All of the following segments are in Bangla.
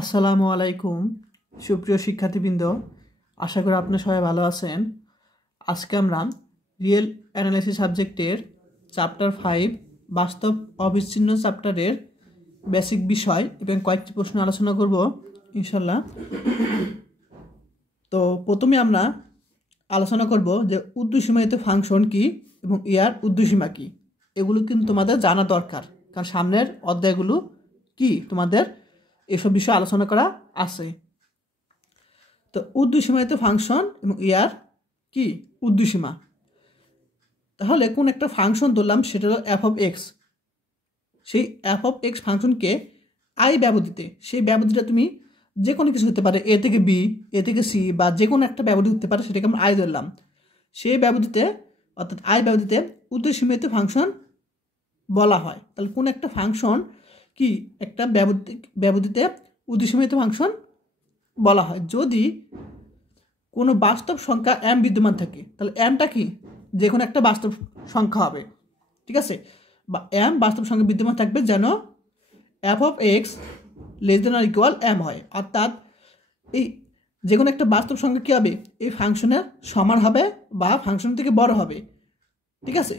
আসসালামু আলাইকুম সুপ্রিয় শিক্ষার্থীবৃন্দ, আশা করি আপনারা সবাই ভালো আছেন। আজকে আমরা রিয়েল অ্যানালাইসিস সাবজেক্টের চ্যাপ্টার 5 বাস্তব অবিচ্ছিন্ন চ্যাপ্টারের বেসিক বিষয় এবং কয়েকটি প্রশ্ন আলোচনা করব ইনশাল্লাহ। তো প্রথমে আমরা আলোচনা করব যে উর্ধ্বসীমায়িত ফাংশন কি এবং ইয়ার উর্ধ্বসীমা কি। এগুলো কিন্তু তোমাদের জানা দরকার, কারণ সামনের অধ্যায়গুলো কি তোমাদের এসব বিষয়ে আলোচনা করা আছে। তো উর্ধ্বসীমায়িত ফাংশন এবং ইয়ার কি উর্ধ্বসীমা। তাহলে কোন একটা ফাংশন ধরলাম, সেটা হলো এফ অফ এক্স। সেই এফ অফ এক্স ফাংশনকে আই ব্যবধিতে, সেই ব্যবধিটা তুমি যে কোনো কিছু হতে পারে, এ থেকে বি, এ থেকে সি, বা যে কোনো একটা ব্যবধি হতে পারে, সেটাকে আমরা আই ধরলাম। সেই ব্যবধিতে অর্থাৎ আই ব্যবধিতে উর্ধ্বসীমায়িত ফাংশন বলা হয়। তাহলে কোন একটা ফাংশন কি একটা ব্যবধিতে উর্ধ্বসীমায়িত ফাংশন বলা হয় যদি কোনো বাস্তব সংখ্যা এম বিদ্যমান থাকে। তাহলে এমটা কি যে কোনো একটা বাস্তব সংখ্যা হবে, ঠিক আছে, বা এম বাস্তব সংখ্যা বিদ্যমান থাকবে যেন F of x less than or equal M হয়। অর্থাৎ এই যে কোনো একটা বাস্তব সংখ্যা কী হবে, এই ফাংশনের সমান হবে বা ফাংশন থেকে বড় হবে, ঠিক আছে।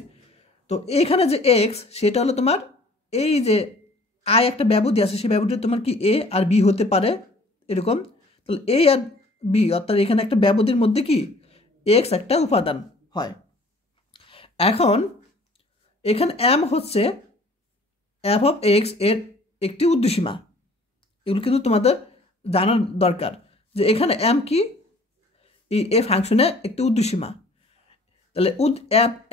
তো এইখানে যে এক্স, সেটা হলো তোমার এই যে আই একটা ব্যবধি আছে, সেই ব্যবধিটা তোমার কি এ আর বি হতে পারে এরকম। তাহলে এ আর বি অর্থাৎ এখানে একটা ব্যবধির মধ্যে কি এক্স একটা উপাদান হয়। এখন এখানে এম হচ্ছে এফ অফ এক্স এর একটি উর্ধ্বসীমা। এগুলো কিন্তু তোমাদের জানার দরকার যে এখানে এম কি এই ফাংশনের একটি উর্ধ্বসীমা। তাহলে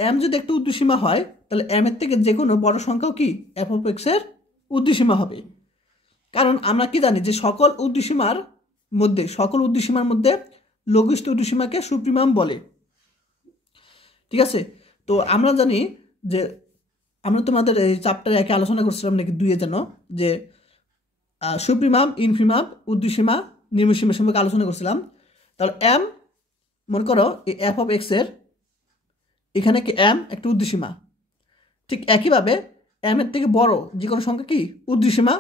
এম যদি একটা উর্ধ্বসীমা হয়, তাহলে এম এর থেকে যে কোনো বড় সংখ্যাও কি এফ অফ এক্স এর উর্ধ্বসীমা হবে। কারণ আমরা কি জানি যে সকল উর্ধ্বসীমার মধ্যে লঘিষ্ঠ উর্ধ্বসীমাকে সুপ্রিমাম বলে, ঠিক আছে। তো আমরা জানি যে আমরা তোমাদের এই চ্যাপ্টারে একে আলোচনা করছিলাম নাকি দুইয়ে যেন, যে সুপ্রিমাম, ইনফিমাম, উর্ধ্বসীমা, নিম্নসীমা সম্পর্কে আলোচনা করছিলাম। তাহলে এম মনে করো এই এফ অফ এক্স এর এখানে কি এম একটা উর্ধ্বসীমা, ঠিক একইভাবে এম এর থেকে বড় যে কোনো সংখ্যা কি উর্ধ্বসীমা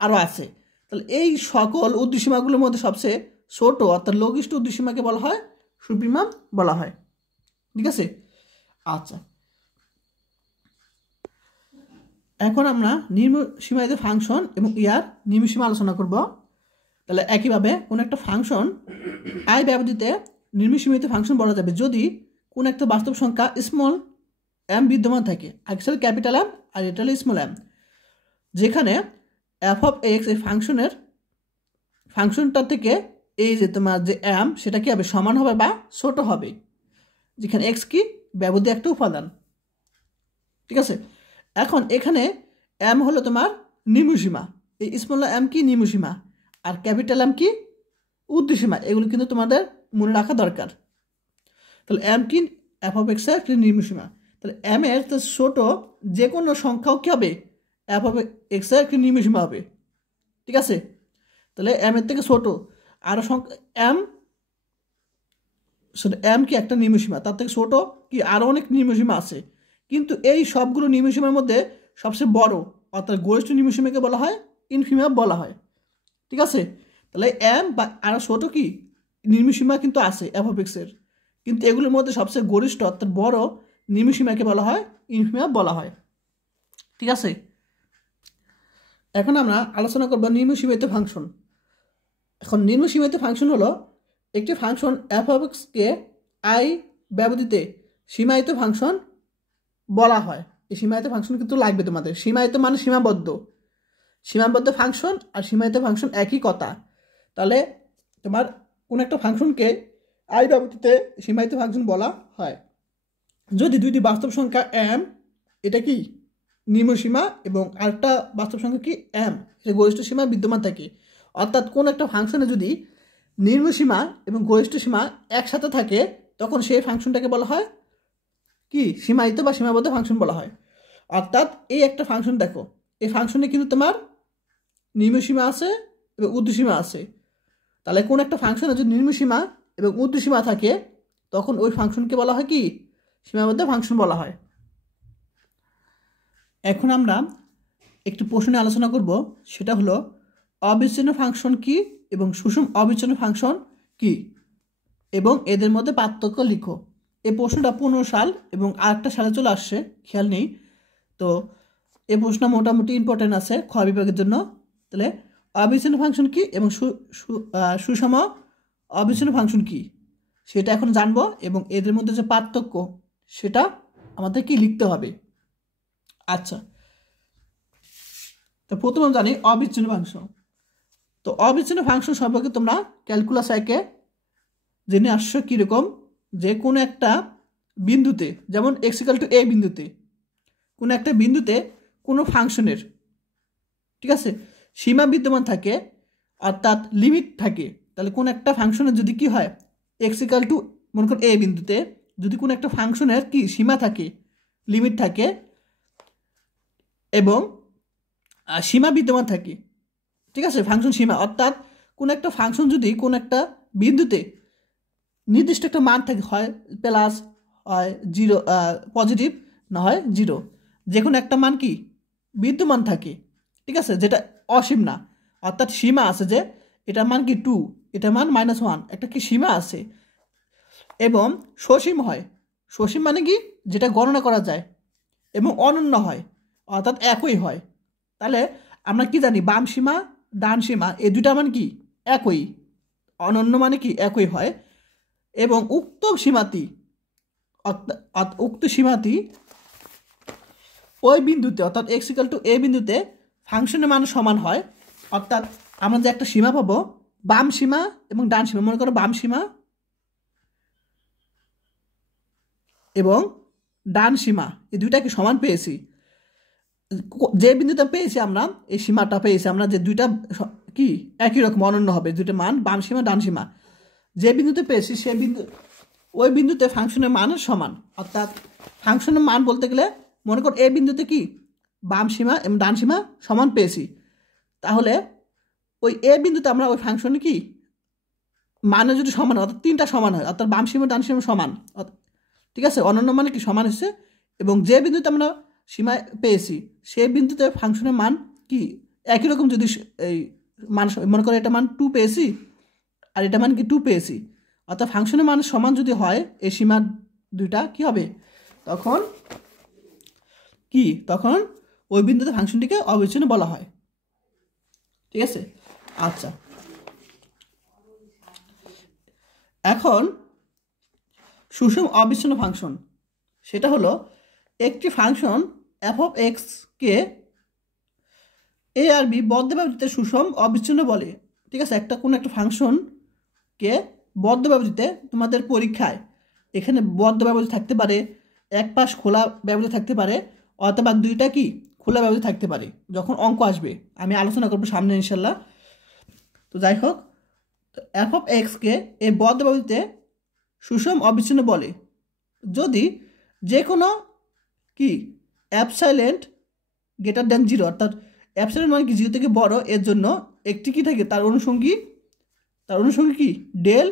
আরও আছে। তাহলে এই সকল উর্ধ্বসীমাগুলোর মধ্যে সবচেয়ে ছোট অর্থাৎ লঘিষ্ঠ উর্ধ্বসীমাকে বলা হয় সুপ্রিমাম বলা হয়, ঠিক আছে। আচ্ছা, এখন আমরা নিম্নসীমায়িত ফাংশন এবং ইয়ার নিম্নসীমা আলোচনা করব। তাহলে একইভাবে কোনো একটা ফাংশন আই ব্যবধিতে নিম্নসীমায়িত ফাংশন বলা যাবে যদি কোন একটা বাস্তব সংখ্যা স্মল এম বিদ্যমান থাকে, অ্যাকচুয়ালি ক্যাপিটাল এম আর এটা হলো স্মল এম, যেখানে এফ অফ এক্স এই ফাংশনটা থেকে এই যে তোমার যে এম, সেটা কি হবে সমান হবে বা ছোট হবে, যেখানে এক্স কি ব্যবধি একটা উপাদান, ঠিক আছে। এখন এখানে এম হলো তোমার নিম্নসীমা, এই স্মল এম কি নিম্নসীমা আর ক্যাপিটাল এম কি উর্ধ্বসীমা। এগুলো কিন্তু তোমাদের মনে রাখা দরকার। তাহলে এম কি এফ অফ এক্স এর নিম্নসীমা। তাহলে এম এর তো ছোট যে কোনো সংখ্যাও কি হবে এফ অফ এক্স এর নিম্নসীমা হবে, ঠিক আছে। তাহলে এম এর থেকে ছোট আরও সংখ্যা এম কি একটা নিম্নসীমা, তার থেকে ছোট কি আরও অনেক নিম্নসীমা আছে, কিন্তু এই সবগুলো নিম্নসীমার মধ্যে সবচেয়ে বড় অর্থাৎ গরিষ্ঠ নিম্নসীমাকে বলা হয় ইনফিমা বলা হয়, ঠিক আছে। তাহলে এম বা আরও ছোট কি নিম্নসীমা কিন্তু আছে এফ অফ এক্স এর, কিন্তু এগুলোর মধ্যে সবচেয়ে গরিষ্ঠ অর্থাৎ বড় নিম্নসীমাকে বলা হয় ইনফিমা বলা হয়, ঠিক আছে। এখন আমরা আলোচনা করব নিম্নসীমায়িত ফাংশন। এখন নিম্নসীমায়িত ফাংশন হলো একটি ফাংশন এফ অফ এক্সকে আই ব্যবধিতে সীমায়িত ফাংশন বলা হয়। এই সীমায়িত ফাংশন কিন্তু লাগবে তোমাদের। সীমায়িত মানে সীমাবদ্ধ ফাংশন আর সীমায়িত ফাংশন একই কথা। তাহলে তোমার কোন একটা ফাংশনকে আই ব্যবধিতে সীমায়িত ফাংশন বলা হয় যদি দুইটি বাস্তব সংখ্যা এম, এটা কি নিম্নসীমা, এবং আরেকটা বাস্তব সংখ্যা কি এম, এটা গরিষ্ঠ সীমা বিদ্যমান থাকে। অর্থাৎ কোন একটা ফাংশনে যদি নিম্নসীমা এবং গরিষ্ঠ সীমা একসাথে থাকে, তখন সেই ফাংশনটাকে বলা হয় কি সীমায়িত বা সীমাবদ্ধ ফাংশন বলা হয়। অর্থাৎ এই একটা ফাংশন দেখো, এই ফাংশনে কিন্তু তোমার নিম্নসীমা আছে এবং উর্ধ্বসীমা আছে। তাহলে কোন একটা ফাংশনে যদি নিম্নসীমা এবং উর্ধ্বসীমা থাকে, তখন ওই ফাংশনকে বলা হয় কি সীমাবদ্ধ ফাংশন বলা হয়। এখন আমরা একটু প্রশ্ন নিয়ে আলোচনা করব, সেটা হলো অবিচ্ছিন্ন ফাংশন কি এবং সুষম অবিচ্ছিন্ন ফাংশন কি এবং এদের মধ্যে পার্থক্য লিখো। এই প্রশ্নটা 15 সাল এবং আরেকটা সালে চলে আসছে, খেয়াল নেই। তো এই প্রশ্ন মোটামুটি ইম্পর্টেন্ট আছে খ বিভাগের জন্য। তাহলে অবিচ্ছিন্ন ফাংশন কি এবং সুষম অবিচ্ছিন্ন ফাংশন কি সেটা এখন জানবো, এবং এদের মধ্যে যে পার্থক্য সেটা আমাদের কি লিখতে হবে। আচ্ছা, তো প্রথমে জানি অবিচ্ছিন্ন ফাংশন। তো অবিচ্ছিন্ন ফাংশন সম্পর্কে তোমরা ক্যালকুলাস একে জেনে আসছো কীরকম, যে কোনো একটা বিন্দুতে, যেমন x=a বিন্দুতে, কোনো একটা বিন্দুতে কোনো ফাংশনের, ঠিক আছে, সীমা বিদ্যমান থাকে, অর্থাৎ লিমিট থাকে। তাহলে কোন একটা ফাংশনের যদি কি হয়, মনে করুন a বিন্দুতে যদি কোনো একটা ফাংশনের কি সীমা থাকে, লিমিট থাকে এবং সীমা বিদ্যমান থাকে, ঠিক আছে, ফাংশন সীমা, অর্থাৎ কোন একটা ফাংশন যদি কোন একটা বিন্দুতে নির্দিষ্ট একটা মান থাকে, হয় প্লাস, হয় জিরো, পজিটিভ, না হয় জিরো, যে কোনো একটা মান কি বিদ্যমান থাকে, ঠিক আছে, যেটা অসীম না, অর্থাৎ সীমা আছে, যে এটার মান কি 2, এটার মান -1, একটা কি সীমা আছে, এবং সসীম হয়। সসীম মানে কি, যেটা গণনা করা যায়, এবং অনন্য হয়, অর্থাৎ একই হয়। তাহলে আমরা কি জানি, বাম সীমা ডান সীমা এই দুইটা মান কি একই, অনন্য মানে কি একই হয়। এবং উক্ত সীমাটি ওই বিন্দুতে, অর্থাৎ x=a বিন্দুতে ফাংশনের মান সমান হয়। অর্থাৎ আমরা যে একটা সীমা পাবো, বাম সীমা এবং ডান সীমা, মনে করো বাম সীমা এবং ডান সীমা এই দুইটাকে সমান পেয়েছি। যে বিন্দুটা পেয়েছি আমরা, এই সীমাটা পেয়েছি আমরা, যে দুইটা কি একই রকম অনন্য হবে, দুইটা মান বাম সীমা ডান সীমা যে বিন্দুতে পেয়েছি, সেই ওই বিন্দুতে ফাংশনের মান সমান। অর্থাৎ ফাংশনের মান বলতে গেলে মনে কর এই বিন্দুতে কি বাম সীমা এবং ডান সীমা সমান পেয়েছি, তাহলে ওই এ বিন্দুতে আমরা ওই ফাংশনে কি মানে যদি সমান হয়, অর্থাৎ তিনটা সমান হয়, অর্থাৎ বাম সীমা ডান সীমা সমান, ঠিক আছে, অনন্য মানে কি সমান হচ্ছে। এবং যে বিন্দুতে আমরা সীমা পেয়েছি সেই বিন্দুতে ফাংশনের মান কি একই রকম, যদি এই মান মনে করো এটা মান 2 পেয়েছি আর এটা মান কি 2 পেয়েছি, অর্থাৎ ফাংশনের মান সমান যদি হয় এই সীমা দুইটা, কি হবে তখন, তখন ওই বিন্দুতে ফাংশনটিকে অবিচ্ছিন্ন বলা হয়, ঠিক আছে। আচ্ছা, এখন সুষম অবিচ্ছিন্ন ফাংশন, সেটা হলো একটি ফাংশন f(x) কে a আর b বদ্ধ ব্যবধিতে সুষম অবিচ্ছিন্ন বলে, ঠিক আছে। কোনো একটা ফাংশনকে বদ্ধ ব্যবধিতে, তোমাদের পরীক্ষায় এখানে বদ্ধ ব্যবধি থাকতে পারে, এক পাশ খোলা ব্যবধি থাকতে পারে, অথবা দুইটা কি খোলা ব্যবধি থাকতে পারে। যখন অঙ্ক আসবে আমি আলোচনা করবো সামনে ইনশাল্লাহ। তো যাই হোক, f(x) কে এই বদ্ধ ব্যবধিতে সুষম অবিচ্ছিন্ন বলে যদি যে কোনো কি অ্যাবসলিউট গ্রেটার দ্যান 0, অর্থাৎ অ্যাবসলিউট মানে কি 0 থেকে বড়, এর জন্য একটি কি থাকে, তার অনুষঙ্গী কি ডেল,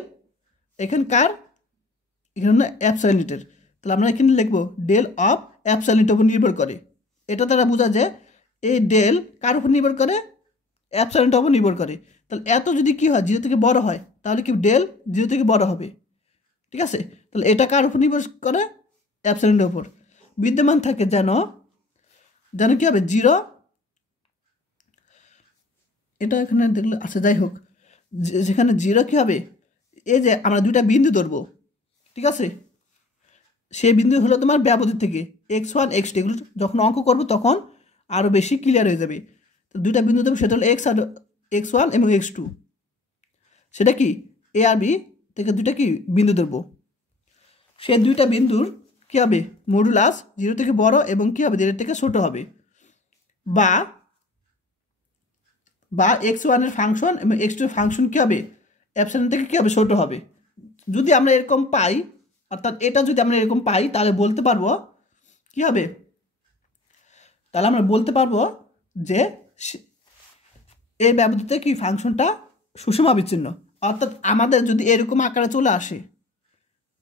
এখানে অ্যাবসলিউটের, তাহলে আমরা এখানে লিখবো ডেল অফ অ্যাবসলিউটের উপর নির্ভর করে। এটা দ্বারা বোঝা যায় এই ডেল কার উপর নির্ভর করে, অ্যাবসলিউটের উপর নির্ভর করে। তাহলে এত যদি কি হয় 0 থেকে বড় হয়, তাহলে কি ডেল 0 থেকে বড় হবে, ঠিক আছে। তাহলে এটা কার উপর নির্ভর করে, অ্যাবসলিউটের উপর বিদ্যমান থাকে, যেন কি হবে 0, এটা এখানে দেখলে আচ্ছা যাই হোক, যেখানে 0 কি হবে, এই যে আমরা দুইটা বিন্দু ধরবো, ঠিক আছে, সেই বিন্দু হলো তোমার ব্যবধি থেকে x1 x2, এগুলো যখন অঙ্ক করবো তখন আরও বেশি ক্লিয়ার হয়ে যাবে। তো দুইটা বিন্দু দেবো, সেটা হলো x1 এবং x2, সেটা কি a আর b থেকে দুইটা কি বিন্দু ধরবো, সেই দুইটা বিন্দুর কি হবে মডুলাস 0 থেকে বড় এবং কি হবে 0 থেকে ছোট হবে, বা x1 এর ফাংশন এবং x2 এর ফাংশন কি হবে অ্যাবসলিউট থেকে কি হবে ছোট হবে। যদি আমরা এরকম পাই, অর্থাৎ এটা যদি আমরা এরকম পাই, তাহলে বলতে পারবো কি হবে, তাহলে আমরা বলতে পারবো যে এই ব্যবধিতে কি ফাংশনটা সুষম অবিচ্ছিন্ন। অর্থাৎ আমাদের যদি এরকম আকারে চলে আসে,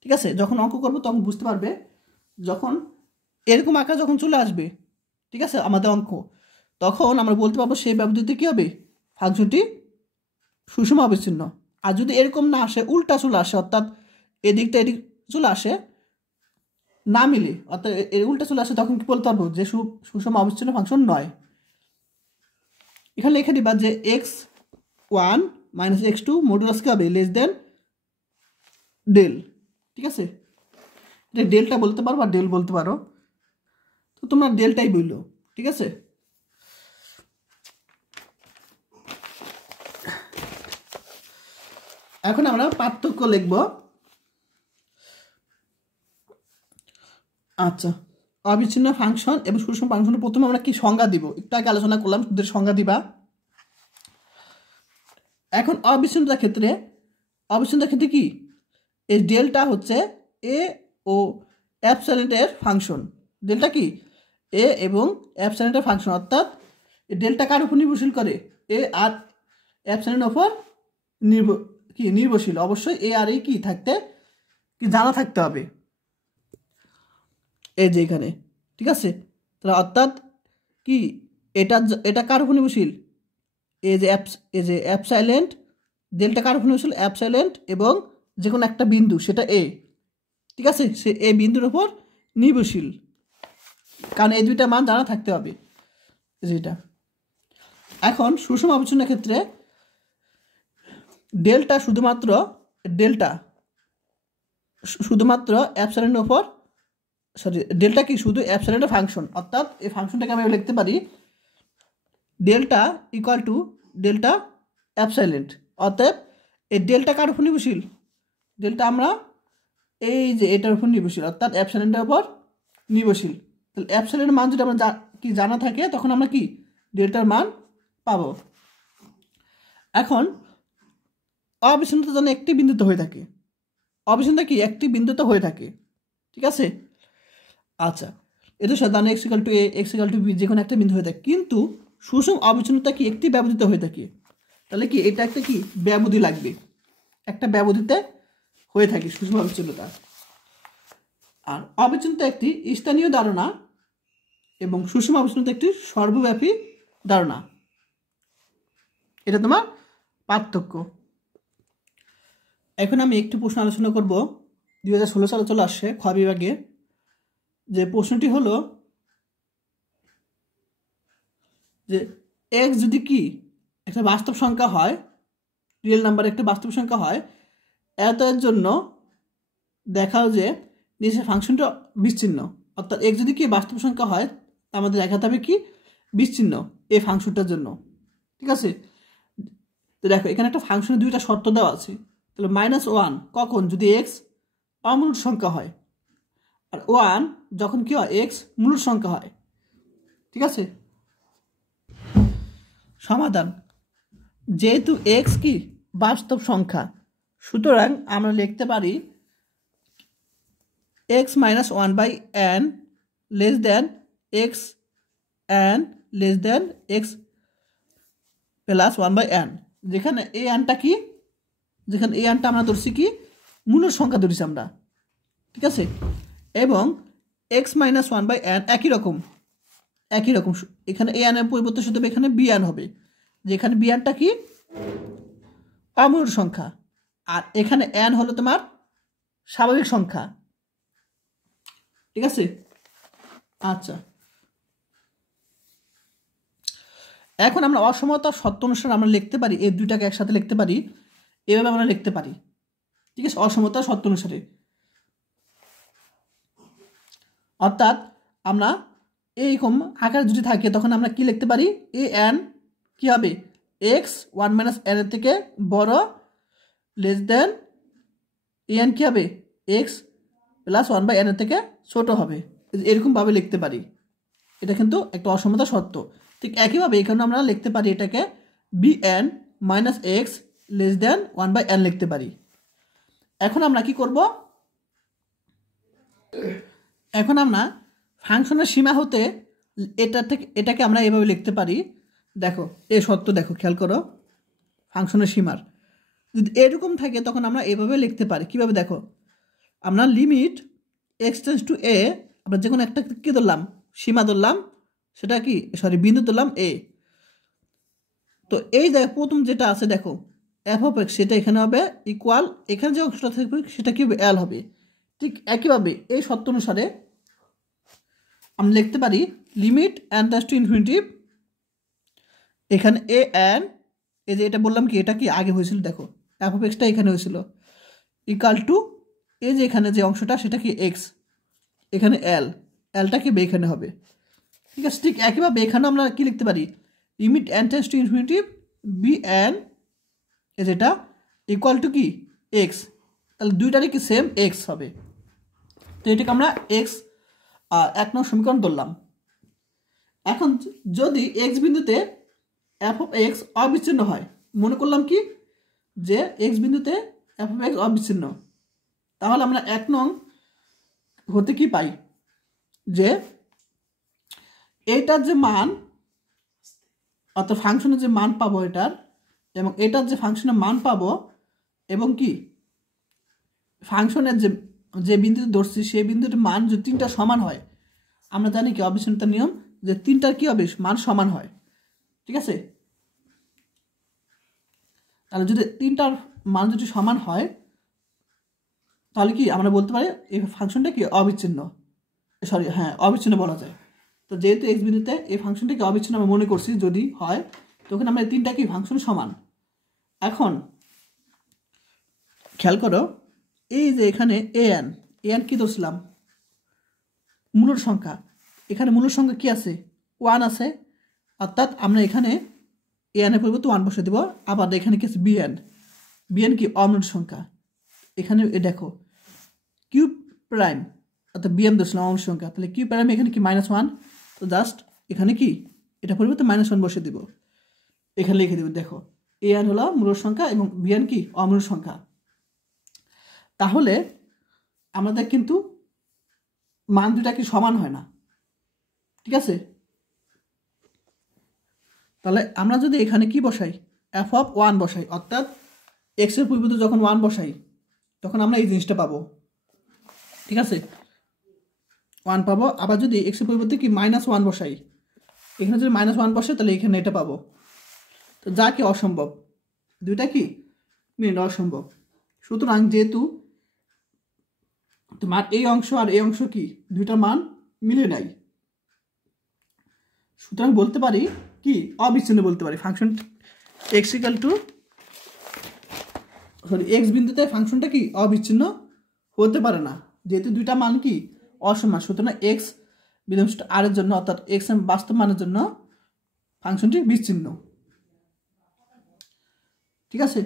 ঠিক আছে, যখন অঙ্ক করবো তখন বুঝতে পারবে, যখন এরকম আকার যখন চলে আসবে, ঠিক আছে, আমাদের অঙ্ক, তখন আমরা বলতে পারবো সেই ব্যবধিতে কি হবে ফাংশনটি সুষম অবিচ্ছিন্ন। আর যদি এরকম না আসে, উল্টা চলে আসে, অর্থাৎ এদিকটা এদিক চলে আসে, না মিলে, অর্থাৎ উল্টা চলে আসে, তখন কি বলতে পারবো যে সুষম অবিচ্ছিন্ন ফাংশন নয়। এখানে লিখে দিবা যে x1 - x2 মডুলাস কি হবে, লেস দেন ডেল। ঠিক আছে, এটা ডেলটা বলতে পারো বা ডেল বলতে পারো, তো তোমরা ডেলটাই বললো। ঠিক আছে, এখন আমরা পার্থক্য লিখব। আচ্ছা, অবিচ্ছিন্ন ফাংশন এবং সুষম ফাংশনের প্রথমে আমরা কি সংজ্ঞা দিব, একটু আগে আলোচনা করলাম, সুদের সংজ্ঞা দিবা। এখন অবিচ্ছিন্নতার ক্ষেত্রে কি, এই ডেলটা হচ্ছে এ ও অ্যাপসাইলেন্টের ফাংশন। ডেলটা কি এ এবং অ্যাপসাইলেন্টের ফাংশন, অর্থাৎ ডেলটা কার উপর নির্ভরশীল করে, এ আর অ্যাপসাইলেন্টের উপর নির্ভরশীল। অবশ্যই এ আর এই কি থাকতে কি জানা থাকতে হবে, এই যে এখানে। ঠিক আছে, তাহলে অর্থাৎ কি এটা কার উপর নির্ভরশীল, এই যে অ্যাপসাইলেন্ট, ডেলটা কার উপর নির্ভরশীল, অ্যাপসাইলেন্ট এবং যে কোনো একটা বিন্দু, সেটা এ। ঠিক আছে, সে এ বিন্দুর উপর নির্ভরশীল, কারণ এই দুইটা মান জানা থাকতে হবে যেটা। এখন সুষম অবিচ্ছিন্নের ক্ষেত্রে ডেলটা শুধুমাত্র অ্যাপসাইলেন্টের উপর, ডেলটা কি শুধু অ্যাপসাইলেন্টের ফাংশন, অর্থাৎ এই ফাংশনটাকে আমি লিখতে পারি ডেলটা ইকুয়াল টু ডেলটা অ্যাপসাইলেন্ট। অর্থাৎ এই ডেলটা কার উপর নির্ভরশীল, ডেলটা আমরা এই যে এটার উপর নির্ভরশীল, অর্থাৎ অ্যাপসাইলেন্টের উপর নির্ভরশীল। তাহলে অ্যাপসাইলেন্টের মান যদি আমরা কি জানা থাকে, তখন আমরা কি ডেল্টার মান পাবো। এখন অবিচ্ছিন্নতা যেন একটি বিন্দুতে হয়ে থাকে, অবিচ্ছিন্নতা কি একটি বিন্দুতে হয়ে থাকে। ঠিক আছে, আচ্ছা, এটা সাধারণ x = a, x = b যে কোনো একটা বিন্দু হয়ে থাকে, কিন্তু সুষম অবিচ্ছিন্নতা কি একটি ব্যবধিতে হয়ে থাকে। তাহলে কি এটা একটা কি ব্যবধি লাগবে, একটা ব্যবধিতে হয়ে থাকে সুষম অবিচ্ছিন্নতা। আর অবিচ্ছিন্নতা একটি স্থানীয় ধারণা এবং সুষম অবিচ্ছিন্নতা একটি সর্বব্যাপী ধারণা। এটা তোমার পার্থক্য। এখন আমি একটি প্রশ্ন আলোচনা করব, 2016 সালে চলে আসছে খ বিভাগে। যে প্রশ্নটি হলো যে x যদি কি একটা বাস্তব সংখ্যা হয়, রিয়েল নাম্বার একটা বাস্তব সংখ্যা হয়, এর জন্য দেখাও যে নিচে ফাংশনটা বিচ্ছিন্ন। অর্থাৎ x যদি কি বাস্তব সংখ্যা হয়, আমাদের দেখাতে হবে কি বিচ্ছিন্ন এই ফাংশনটার জন্য। ঠিক আছে, তো দেখো এখানে একটা ফাংশনের দুইটা শর্ত দেওয়া আছে। তাহলে -1 কখন, যদি x অমূলদ সংখ্যা হয়, আর 1 যখন কি হয় x মূলদ সংখ্যা হয়। ঠিক আছে, সমাধান, যেহেতু x কি বাস্তব সংখ্যা, সুতরাং আমরা লিখতে পারি x - 1/n less than x n less than x plus 1/n, যেখানে এই আনটা কি, যেখানে এই আনটা আমরা ধরছি কি মূলদ সংখ্যা ধরেছি আমরা। ঠিক আছে, এবং x - 1/n একই রকম, এখানে a n এর পরিবর্তে শুধু এখানে b n হবে, যেখানে b nটা কি অমূলদ সংখ্যা, আর এখানে n হলো তোমার স্বাভাবিক সংখ্যা। ঠিক আছে, আচ্ছা, এখন আমরা অসমতার শর্ত অনুসারে আমরা লিখতে পারি, এই দুইটাকে একসাথে লিখতে পারি, এভাবে আমরা লিখতে পারি। ঠিক আছে, অসমতার শর্ত অনুসারে, অর্থাৎ আমরা এইরকম আকার যদি থাকে, তখন আমরা কি লিখতে পারি, এ এন কি হবে x 1 - n এর থেকে বড়, লেস দেন এ এন কি হবে x প্লাস 1/n এর থেকে ছোট হবে, এরকমভাবে লিখতে পারি। এটা কিন্তু একটা অসমতা শর্ত। ঠিক একইভাবে এখানে আমরা লিখতে পারি এটাকে bn - x less than 1/n লিখতে পারি। এখন আমরা কি করব, এখন আমরা ফাংশনের সীমা হতে এটাকে আমরা এভাবে লিখতে পারি। দেখো এই শর্ত দেখো, খেয়াল করো, ফাংশনের সীমার যদি এরকম থাকে, তখন আমরা এভাবে লিখতে পারি। কিভাবে দেখো, আমরা limit x tends to a, আমরা যে কোনো একটা কি ধরলাম, সীমা ধরলাম, সেটা কি বিন্দু ধরলাম a, তো এই দেখো প্রথম যেটা আছে দেখো এফ অফ এক্স, সেটা এখানে হবে ইকুয়াল, এখানে যে অংশটা থাকবে সেটা কি হবে, এল হবে। ঠিক একইভাবে এই শর্ত অনুসারে আমরা লিখতে পারি limit N tends to infinity, এখানে এ এন, এই যে এটা বললাম কি এটা কি আগে হয়েছিল দেখো এফ অফ এক্সটা এখানে হয়েছিল ইকাল টু এই যে এখানে যে অংশটা সেটা কি এক্স, এখানে এল, এলটা কি এখানে হবে। ঠিক আছে, ঠিক একইভাবে এখানে আমরা কি লিখতে পারি limit N tends to infinity B N, যেটা ইকুয়াল টু কি এক্স, তাহলে দুইটারই কি সেম এক্স হবে। তো এটাকে আমরা এক্স 1 নং সমীকরণ ধরলাম। এখন যদি এক্স বিন্দুতে এফ অফ এক্স অবিচ্ছিন্ন হয়, মনে করলাম কি যে এক্স বিন্দুতে এফ অফ এক্স অবিচ্ছিন্ন, তাহলে আমরা 1 নং হতে কি পাই যে এটার যে মান অর্থাৎ ফাংশনের যে মান পাবো এটার, এবং এটার যে ফাংশনের মান পাবো, এবং কি ফাংশনের যে বিন্দুতে ধরছি সেই বিন্দুটির মান যদি তিনটা সমান হয়, আমরা জানি কি অবিচ্ছিন্নতার নিয়ম যে তিনটার কি হবে মান সমান হয়। ঠিক আছে, তাহলে যদি তিনটার মান যদি সমান হয় তাহলে কি আমরা বলতে পারি এই ফাংশনটা কি অবিচ্ছিন্ন, সরি হ্যাঁ অবিচ্ছিন্ন বলা যায়। তো যেহেতু এক্স বিন্দুতে এই ফাংশনটাকে অবিচ্ছিন্ন আমরা মনে করছি যদি হয়, তখন আমরা এই তিনটা কি ফাংশন সমান। এখন খেয়াল করো এই যে এখানে এন, এন কি ধরছিলাম মূলর সংখ্যা, এখানে মূলর সংখ্যা কি আছে 1 আছে, অর্থাৎ আমরা এখানে এন এর পরিবর্তে 1 বসে দেব। আবার এখানে কি আছে বিএন, বিএন কি অমূলর সংখ্যা, এখানে দেখো কিউ প্রাইম অর্থাৎ বিএম ধরছিলাম অমূলর সংখ্যা, তাহলে কিউ প্রাইম এখানে কি -1, তো জাস্ট এখানে কি এটা পরিবর্তে -1 বসে দিব, এখানে লিখে দেব দেখো এন হলো মূলর সংখ্যা এবং বিএন কি অমূলর সংখ্যা। তাহলে আমাদের কিন্তু মান দুটা কি সমান হয় না। ঠিক আছে, তাহলে আমরা যদি এখানে কি বসাই এফ অফ 1 বসাই, অর্থাৎ এক্স এর পরিবর্তে যখন 1 বসাই তখন আমরা এই জিনিসটা পাবো। ঠিক আছে, 1 পাবো। আবার যদি এক্স এর পরিবর্তে কি -1 বসাই, এখানে যদি -1 বসে তাহলে এখানে এটা পাবো। তো যা কি অসম্ভব, দুইটা কি মিল অসম্ভব। সুতরাং যেহেতু তোমার এই অংশ আর এই অংশ কি দুইটা মান মিলে নাই, সুতরাং বলতে পারি কি অবিচ্ছিন্ন বলতে পারি function x equal to x বিন্দুতে ফাংশনটা কি অবিচ্ছিন্ন হতে পারে না, যেহেতু দুইটা মান কি অসমান। সুতরাং এক্স বিলংস টু আর এর জন্য অর্থাৎ এক্স এর বাস্তব মানের জন্য ফাংশনটি বিচ্ছিন্ন। ঠিক আছে,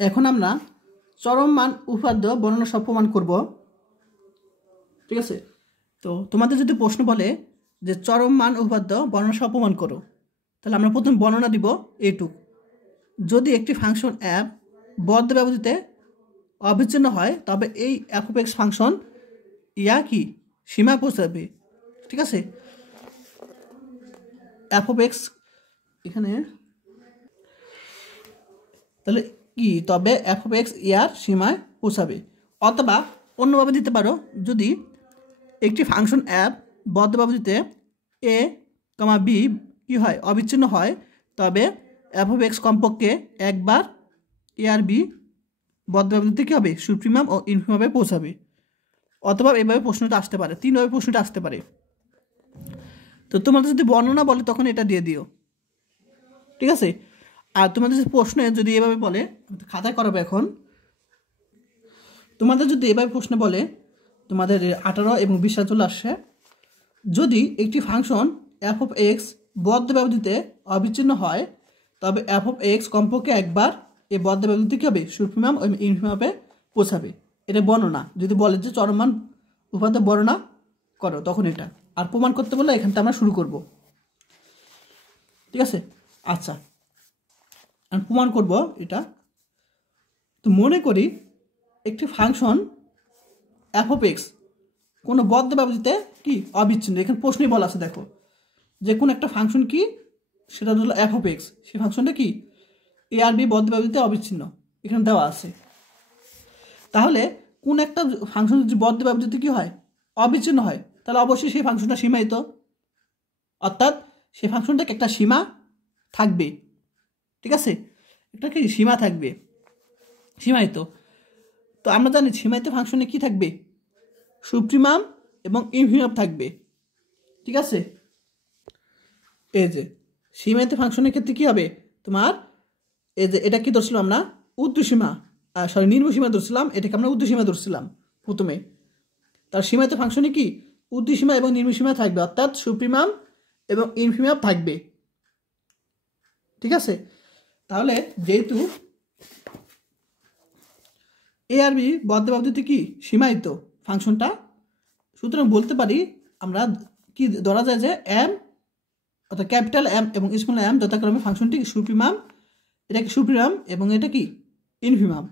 এখন আমরা চরম মান উপপাদ্য বর্ণনা সহ প্রমাণ করব। ঠিক আছে, তো তোমাদের যদি প্রশ্ন বলে যে চরম মান উপপাদ্য বর্ণনা সহ প্রমাণ করো, তাহলে আমরা প্রথম বর্ণনা দিব এইটুক, যদি একটি ফাংশন এফ বদ্ধ ব্যবধিতে অবিচ্ছিন্ন হয় তবে এই এফ অফ এক্স ফাংশন ইয়া কি সীমায় পৌঁছাবে। ঠিক আছে, এফ অফ এক্স এখানে তাহলে কি তবে এফ অফ এক্স ইয়ার সীমায় পৌঁছাবে। অথবা অন্যভাবে দিতে পারো, যদি একটি ফাংশন এফ বদ্ধ ব্যবধিতে এ কমা বি কি হয় অবিচ্ছিন্ন হয়, তবে এফ অফ এক্স কমপক্ষে একবার এ আর বি বদ্ধ ব্যবধিতে কী হবে সুপ্রিমাম ও ইনফিমামে পৌঁছাবে। অথবা এভাবে প্রশ্নটা আসতে পারে, তিনভাবে প্রশ্নটা আসতে পারে। তো তোমাদের যদি বর্ণনা বলে তখন এটা দিয়ে দিও। ঠিক আছে, আর তোমাদের প্রশ্নে যদি এভাবে বলে, খাতায় করাবে এখন, তোমাদের যদি এভাবে প্রশ্ন বলে তোমাদের 18 এবং 20 চলে আসছে, যদি একটি ফাংশন এফ অফ এক্স বদ্ধ ব্যবধিতে অবিচ্ছিন্ন হয় তবে এফ অফ এক্স কমপক্ষে একবার এই বদ্ধ ব্যবধিতে কী হবে সুপ্রিমাম ও ইনফিমামে পৌঁছাবে। এটা বর্ণনা, যদি বলে যে চরমান উপপাদ্য বর্ণনা করো তখন এটা, আর প্রমাণ করতে বললে এখান থেকে আমরা শুরু করব। ঠিক আছে, আচ্ছা আমি প্রমাণ করব এটা। তো মনে করি একটি ফাংশন এফ অফ এক্স কোনো বদ্ধ ব্যবধিতে কি অবিচ্ছিন্ন, এখানে প্রশ্নই বলা আছে দেখো যে কোন একটা ফাংশন কি সেটা হলো এফ অফ এক্স, সেই ফাংশনটা কি এ আর বি বদ্ধ ব্যবধিতে অবিচ্ছিন্ন, এখানে দেওয়া আছে। তাহলে কোন একটা ফাংশন যদি বদ্ধ ব্যবধিতে কি হয় অবিচ্ছিন্ন হয়, তাহলে অবশ্যই সেই ফাংশনটা সীমায়িত, অর্থাৎ সেই ফাংশনটাকে একটা সীমা থাকবে, ঠিক আছে, একটা কি সীমা থাকবে, সীমায়িত। তো আমরা জানি সীমায়িত ফাংশনে কি থাকবে, সুপ্রিমাম এবং ইনফিমাম থাকবে, ঠিক আছে। এই যে সীমায়িত ফাংশনের ক্ষেত্রে কি হবে তোমার, এই যে এটা কি ধরছিলাম আমরা, ঊর্ধ্বসীমা, নিম্নসীমা ধরছিলাম, এটাকে আমরা ঊর্ধ্বসীমা ধরছিলাম প্রথমে। তার সীমায়িত ফাংশনে কি ঊর্ধ্বসীমা এবং নিম্নসীমা থাকবে, অর্থাৎ সুপ্রিমাম এবং ইনফিমাম থাকবে, ঠিক আছে। তাহলে যেহেতু এ আর বি বদ্ধ ব্যবধিতে কি সীমায়িত ফাংশনটা, সুতরাং বলতে পারি আমরা কি ধরা যায় যে এম অর্থাৎ ক্যাপিটাল এম এবং স্মল এম যথাক্রমে ফাংশনটি সুপ্রিমাম, এটা কি সুপ্রিমাম এবং এটা কি ইনফিমাম,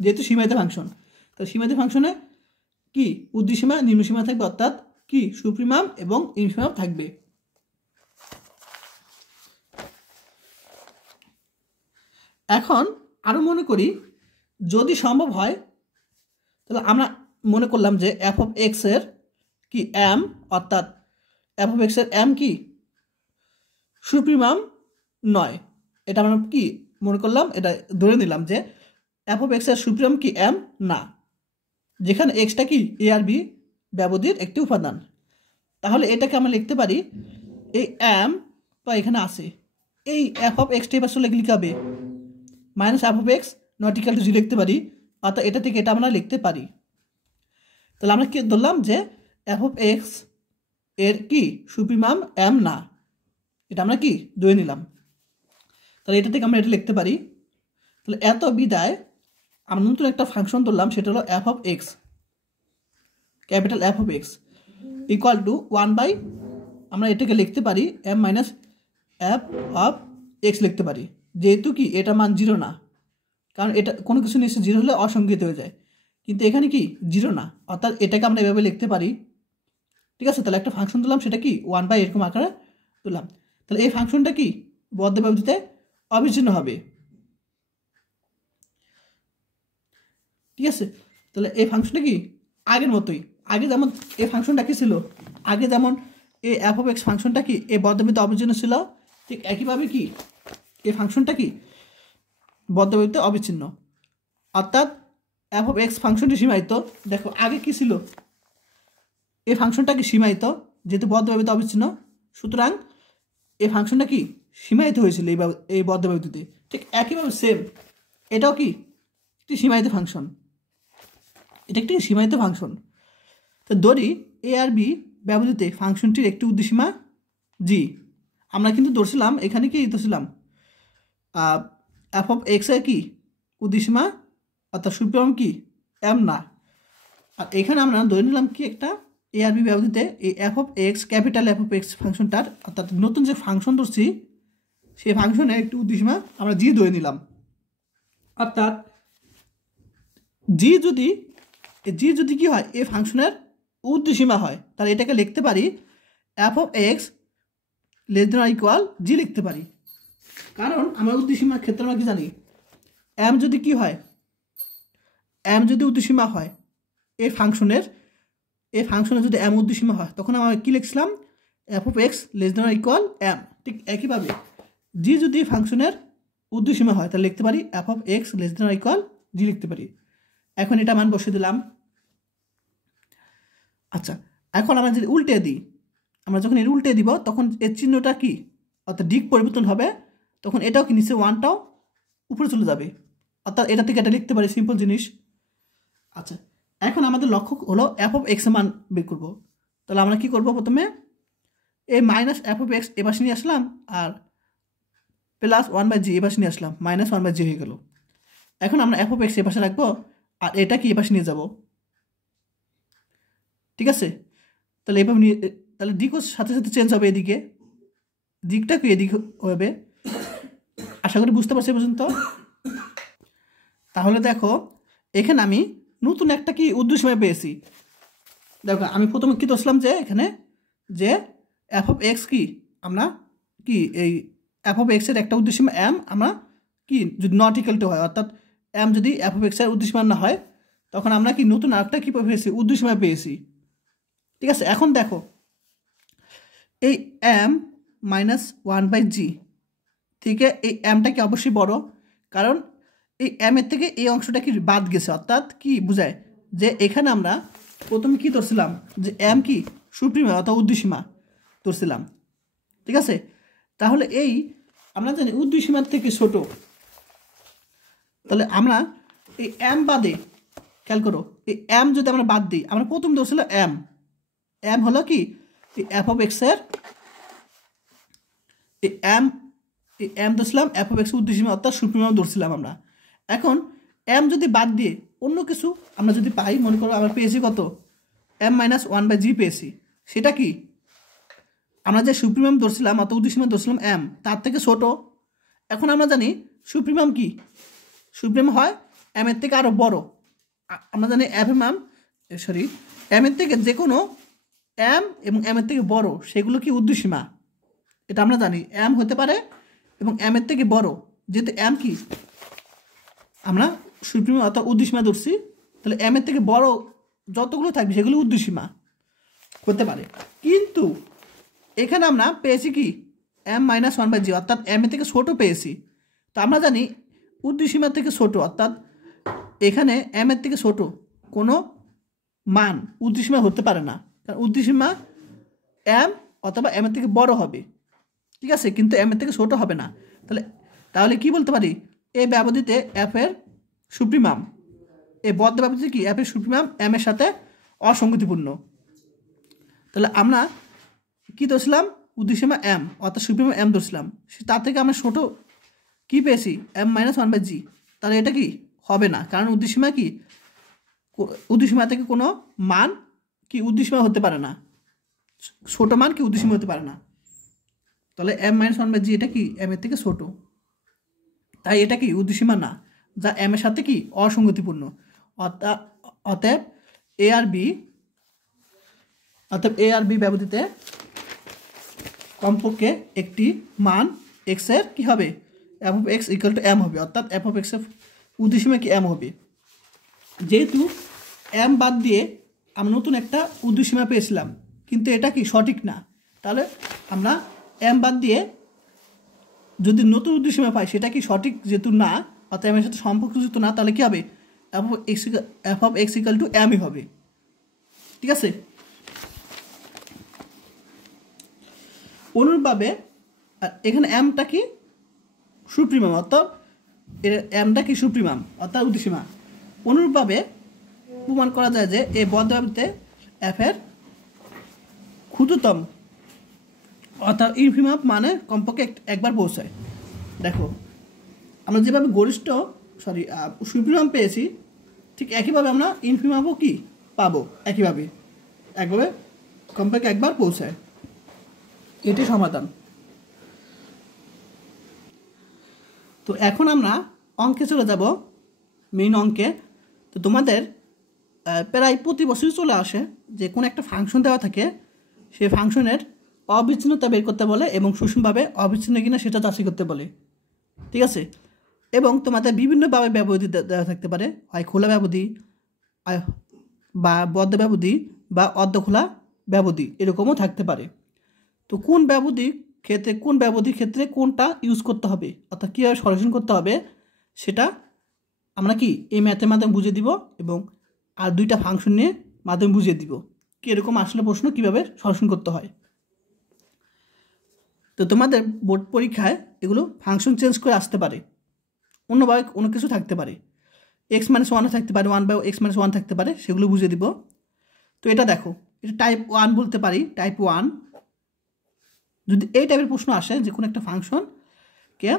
যেহেতু সীমায়িত ফাংশন। তাহলে সীমায়িত ফাংশনে কি ঊর্ধ্বসীমা নিম্নসীমা থাকবে, অর্থাৎ কি সুপ্রিমাম এবং ইনফিমাম থাকবে। এখন আরো মনে করি যদি সম্ভব হয়, তাহলে আমরা মনে করলাম যে এফ অফ এক্স এর কি এম, অর্থাৎ এফ অফ এক্স এর এম কি সুপ্রিমাম নয়, এটা আমরা কি মনে করলাম, এটা ধরে নিলাম যে এফ অফ এক্স এর সুপ্রিমাম কি এম না, যেখানে এক্সটা কি এ আর বি ব্যবধির একটি উপাদান। তাহলে এটাকে আমরা লিখতে পারি এই এম তো এখানে আছে, এই এফ অফ এক্সটা এবার চলে লিখতে হবে minus F of x not equal to 0 লিখতে পারি, অর্থাৎ এটা থেকে এটা আমরা লিখতে পারি। তাহলে আমরা কি ধরলাম যে এফ অফ এক্স এর কি সুপ্রিমাম এম না, এটা আমরা কি ধরে নিলাম। তাহলে এটা থেকে আমরা এটা লিখতে পারি। তাহলে এত বিদায় আমরা নতুন একটা ফাংশন ধরলাম, সেটা হলো F of x, capital F of X equal to 1 আমরা এটাকে লিখতে পারি M minus F of X লিখতে পারি, যেহেতু কি এটা মান 0 না, কারণ এটা কোনো কিছু নিচে 0 হলে অসংজ্ঞায়িত হয়ে যায়, কিন্তু এখানে কি 0 না, অর্থাৎ এটাকে আমরা এভাবে লিখতে পারি, ঠিক আছে। তাহলে একটা ফাংশন দিলাম, সেটা কি 1 এরকম আকারে দিলাম। তাহলে এই ফাংশনটা কি বদ্ধ ব্যবধিতে অবিচ্ছিন্ন হবে, ঠিক আছে। তাহলে এই ফাংশনটা কি আগের মতোই, আগে যেমন এই ফাংশনটা কি ছিল, আগে যেমন এই এফ অফ এক্স ফাংশনটা কি এই বদ্ধ ব্যবধিতে অবিচ্ছিন্ন ছিল, ঠিক একইভাবে কি এই ফাংশনটা কি বদ্ধ ব্যবধিতে অবিচ্ছিন্ন, অর্থাৎ এফ অফ এক্স ফাংশনটি সীমায়িত। দেখো আগে কি ছিল, এই ফাংশনটা কি সীমায়িত, যেহেতু বদ্ধ ব্যবধিতে অবিচ্ছিন্ন, সুতরাং এই ফাংশনটা কি সীমায়িত হয়েছিল এই বদ্ধ ব্যবধিতে, ঠিক একইভাবে সেম এটাও কি একটি সীমায়িত ফাংশন, এটা একটি সীমায়িত ফাংশন। তো ধরি এ আর বি ব্যবধিতে ফাংশনটির একটি ঊর্ধ্বসীমা জি, আমরা কিন্তু ধরছিলাম এখানে কি ধরছিলাম এফ অফ এক্স এর কি ঊর্ধ্বসীমা অর্থাৎ সুপ্রিমাম কি এম না, আর এখানে আমরা ধরে নিলাম কি একটা এ আর বি ব্যবধিতে এই F of x capital F of x ফাংশনটার, অর্থাৎ নতুন যে ফাংশন ধরছি সেই ফাংশনের একটি ঊর্ধ্বসীমা আমরা জি ধরে নিলাম, অর্থাৎ জি যদি কি হয় এই ফাংশনের ঊর্ধ্বসীমা হয়, তাহলে এটাকে লিখতে পারি F of x less than or equal জি লিখতে পারি, কারণ আমরা ঊর্ধ্বসীমার ক্ষেত্রে আমরা কি জানি এম যদি কি হয়, এম যদি ঊর্ধ্বসীমা হয় এই ফাংশনের যদি এম ঊর্ধ্বসীমা হয়, তখন আমরা কি লিখছিলাম F of x less than or equal M, ঠিক একইভাবে জি যদি ফাংশনের ঊর্ধ্বসীমা হয় তাহলে লিখতে পারি F of x less than or equal জি লিখতে পারি। এখন এটা মান বসিয়ে দিলাম। আচ্ছা, এখন আমরা যদি উল্টে দিই, আমরা যখন এর উল্টে দিব তখন এর চিহ্নটা কি অর্থাৎ দিক পরিবর্তন হবে, তখন এটাও কি নিচে ওয়ানটাও উপরে চলে যাবে, অর্থাৎ এটা থেকে এটা লিখতে পারি, সিম্পল জিনিস। আচ্ছা, এখন আমাদের লক্ষ্য হলো এফ অফ এক্স এর মান বের করব। তাহলে আমরা কি করব, প্রথমে এই মাইনাস এফ অফ এক্স এপাশে নিয়ে আসলাম আর প্লাস 1/জি এপাশে নিয়ে আসলাম, মাইনাস 1/জি হয়ে গেল। এখন আমরা এফ অফ এক্স এপাশে রাখবো আর এটা কি এপাশে নিয়ে যাব, ঠিক আছে। তাহলে এভাবে নিয়ে, তাহলে দিকও সাথে সাথে চেঞ্জ হবে, এদিকে দিকটা কি এদিকে হবে, আশা করি বুঝতে পারছি পর্যন্ত। তাহলে দেখো এখানে আমি নতুন একটা কি ঊর্ধ্বসীমা পেয়েছি। দেখো আমি প্রথমে কি ধরছিলাম যে এখানে যে এফ অফ এক্স কি আমরা কি এই এফ অফ এক্সের একটা ঊর্ধ্বসীমা এম আমরা কি যদি নট ইকুয়াল টু হয়, অর্থাৎ এম যদি এফ অফ এক্সের ঊর্ধ্বসীমা না হয়, তখন আমরা কি নতুন আরেকটা কি পেয়েছি ঊর্ধ্বসীমা পেয়েছি, ঠিক আছে। এখন দেখো এই এম মাইনাস ওয়ান বাই জি থেকে এই এমটা কি অবশ্যই বড়, কারণ এই এম এর থেকে এই অংশটা কি বাদ গেছে, অর্থাৎ কি বোঝায় যে এখানে আমরা প্রথমে কি ধরছিলাম যে এম কি সুপ্রিমা অর্থাৎ উর্ধ্বসীমা ধরছিলাম, ঠিক আছে। তাহলে এই আমরা জানি উর্ধ্বসীমার থেকে ছোট, তাহলে আমরা এই এম বাদে খেয়াল করো, এই এম যদি আমরা বাদ দিই, আমরা প্রথম ধরছিলাম এম, এম হলো কি এফ অফ এক্সের এই এম ধরছিলাম এফ অফ এক্স উর্ধ্বসীমা অর্থাৎ সুপ্রিমা ধরছিলাম আমরা। এখন এম যদি বাদ দিয়ে অন্য কিছু আমরা যদি পাই, মনে করো আমরা পেয়েছি কত এম মাইনাস ওয়ান বাই জি পেয়েছি, সেটা কি আমরা যে সুপ্রিমাম ধরছিলাম অত উর্ধ্বসীমা ধরছিলাম এম তার থেকে ছোট। এখন আমরা জানি সুপ্রিমাম কি, সুপ্রিমাম হয় এম এর থেকে আরও বড়। আমরা জানি এম এর থেকে যে কোনো এম এবং এম এর থেকে বড় সেগুলো কি উর্ধ্বসীমা, এটা আমরা জানি এম হতে পারে এবং এম এর থেকে বড়, যেহেতু এম কি আমরা সুপ্রিমা অর্থাৎ উর্ধ্বসীমা ধরছি, তাহলে এম এর থেকে বড় যতগুলো থাকবে সেগুলো উর্ধ্বসীমা হতে পারে। কিন্তু এখানে আমরা পেয়েছি কি এম মাইনাস ওয়ান বাই জি অর্থাৎ এম এর থেকে ছোটো পেয়েছি। তো আমরা জানি উর্ধ্বসীমার থেকে ছোট, অর্থাৎ এখানে এম এর থেকে ছোট কোনো মান উর্ধ্বসীমা হতে পারে না, কারণ উর্ধ্বসীমা এম অথবা এম এর থেকে বড় হবে, ঠিক আছে, কিন্তু এম এর থেকে ছোট হবে না। তাহলে কি বলতে পারি, এই ব্যবধিতে এফ এর সুপ্রিমাম, এই বদ্ধ ব্যবধিতে কি এফ এর সুপ্রিমাম এম এর সাথে অসঙ্গতিপূর্ণ। তাহলে আমরা কি ধরছিলাম উর্ধ্বসীমা এম অর্থাৎ সুপ্রিমাম এম ধরছিলাম, তার থেকে আমরা ছোট কি পেয়েছি এম মাইনাস ওয়ান বাই জি, তাহলে এটা কি হবে না, কারণ উর্ধ্বসীমা কি উর্ধ্বসীমা থেকে কোনো মান কি উর্ধ্বসীমা হতে পারে না, ছোট মান কি উর্ধ্বসীমা হতে পারে না। তাহলে এম মাইনাস ওয়ান বাই জি এটা কি এম এর থেকে ছোট, তাই এটা কি উর্ধ্বসীমা না, যা এম এর সাথে কি অসঙ্গতিপূর্ণ। অতএব এ আর বি ব্যবধিতে কমপক্ষে একটি মান এক্স এর কি হবে F of X equal to M হবে, অর্থাৎ এফ অফ এক্স এর উর্ধ্বসীমা কি এম হবে। যেহেতু এম বাদ দিয়ে আমরা নতুন একটা উর্ধ্বসীমা পেয়েছিলাম, কিন্তু এটা কি সঠিক না, তাহলে আমরা এম বাদ দিয়ে যদি নতুন উর্ধ্বসীমা পাই সেটা কি সঠিক যেহেতু না, অর্থাৎ এম এর সাথে সম্পর্কযুক্ত না, তাহলে কি হবে F of X equal to এমই হবে, ঠিক আছে। অনুরূপভাবে এখানে এমটা কি সুপ্রিমাম, অর্থাৎ এমটা কি সুপ্রিমাম অর্থাৎ উর্ধ্বসীমা। অনুরূপভাবে প্রমাণ করা যায় যে এই বদ্ধ ব্যবধিতে এফ এর ক্ষুদ্রতম অর্থাৎ ইনফিমাম মানে কমপক্ষে একবার পৌঁছায়। দেখো আমরা যেভাবে সুপ্রিমাম পেয়েছি, ঠিক একইভাবে আমরা ইনফিমামও কি পাবো, একইভাবে কমপক্ষে একবার পৌঁছায়, এটি সমাধান। তো এখন আমরা অঙ্কে চলে যাব, মেইন অঙ্কে। তো তোমাদের প্রায় প্রতি বছরই চলে আসে যে কোনো একটা ফাংশন দেওয়া থাকে, সেই ফাংশনের অবিচ্ছিন্নতা বের করতে বলে এবং সুষমভাবে অবিচ্ছিন্ন কিনা সেটা যাচাই করতে বলে, ঠিক আছে। এবং তোমাদের বিভিন্নভাবে ব্যবধি দেওয়া থাকতে পারে, হয় খোলা ব্যবধি বা বদ্ধ ব্যবধি বা অর্ধখোলা ব্যবধি এরকমও থাকতে পারে। তো কোন ব্যবধির ক্ষেত্রে কোনটা ইউজ করতে হবে অর্থাৎ কীভাবে সলিউশন করতে হবে সেটা আমরা কি এই ম্যাথের মাধ্যমে বুঝিয়ে দিব এবং আর দুইটা ফাংশন নিয়ে মাধ্যমে বুঝিয়ে দিব কি এরকম আসলে প্রশ্ন কীভাবে সলিউশন করতে হয়। তো তোমাদের বোর্ড পরীক্ষায় এগুলো ফাংশন চেঞ্জ করে আসতে পারে, অন্যভাবে অন্য কিছু থাকতে পারে, এক্স মাইনাস ওয়ানও থাকতে পারে, one by X minus one থাকতে পারে, সেগুলো বুঝিয়ে দিব। তো এটা দেখো, এটা টাইপ 1 বলতে পারি, টাইপ 1 যদি এই টাইপের প্রশ্ন আসে যে কোনো একটা ফাংশনকে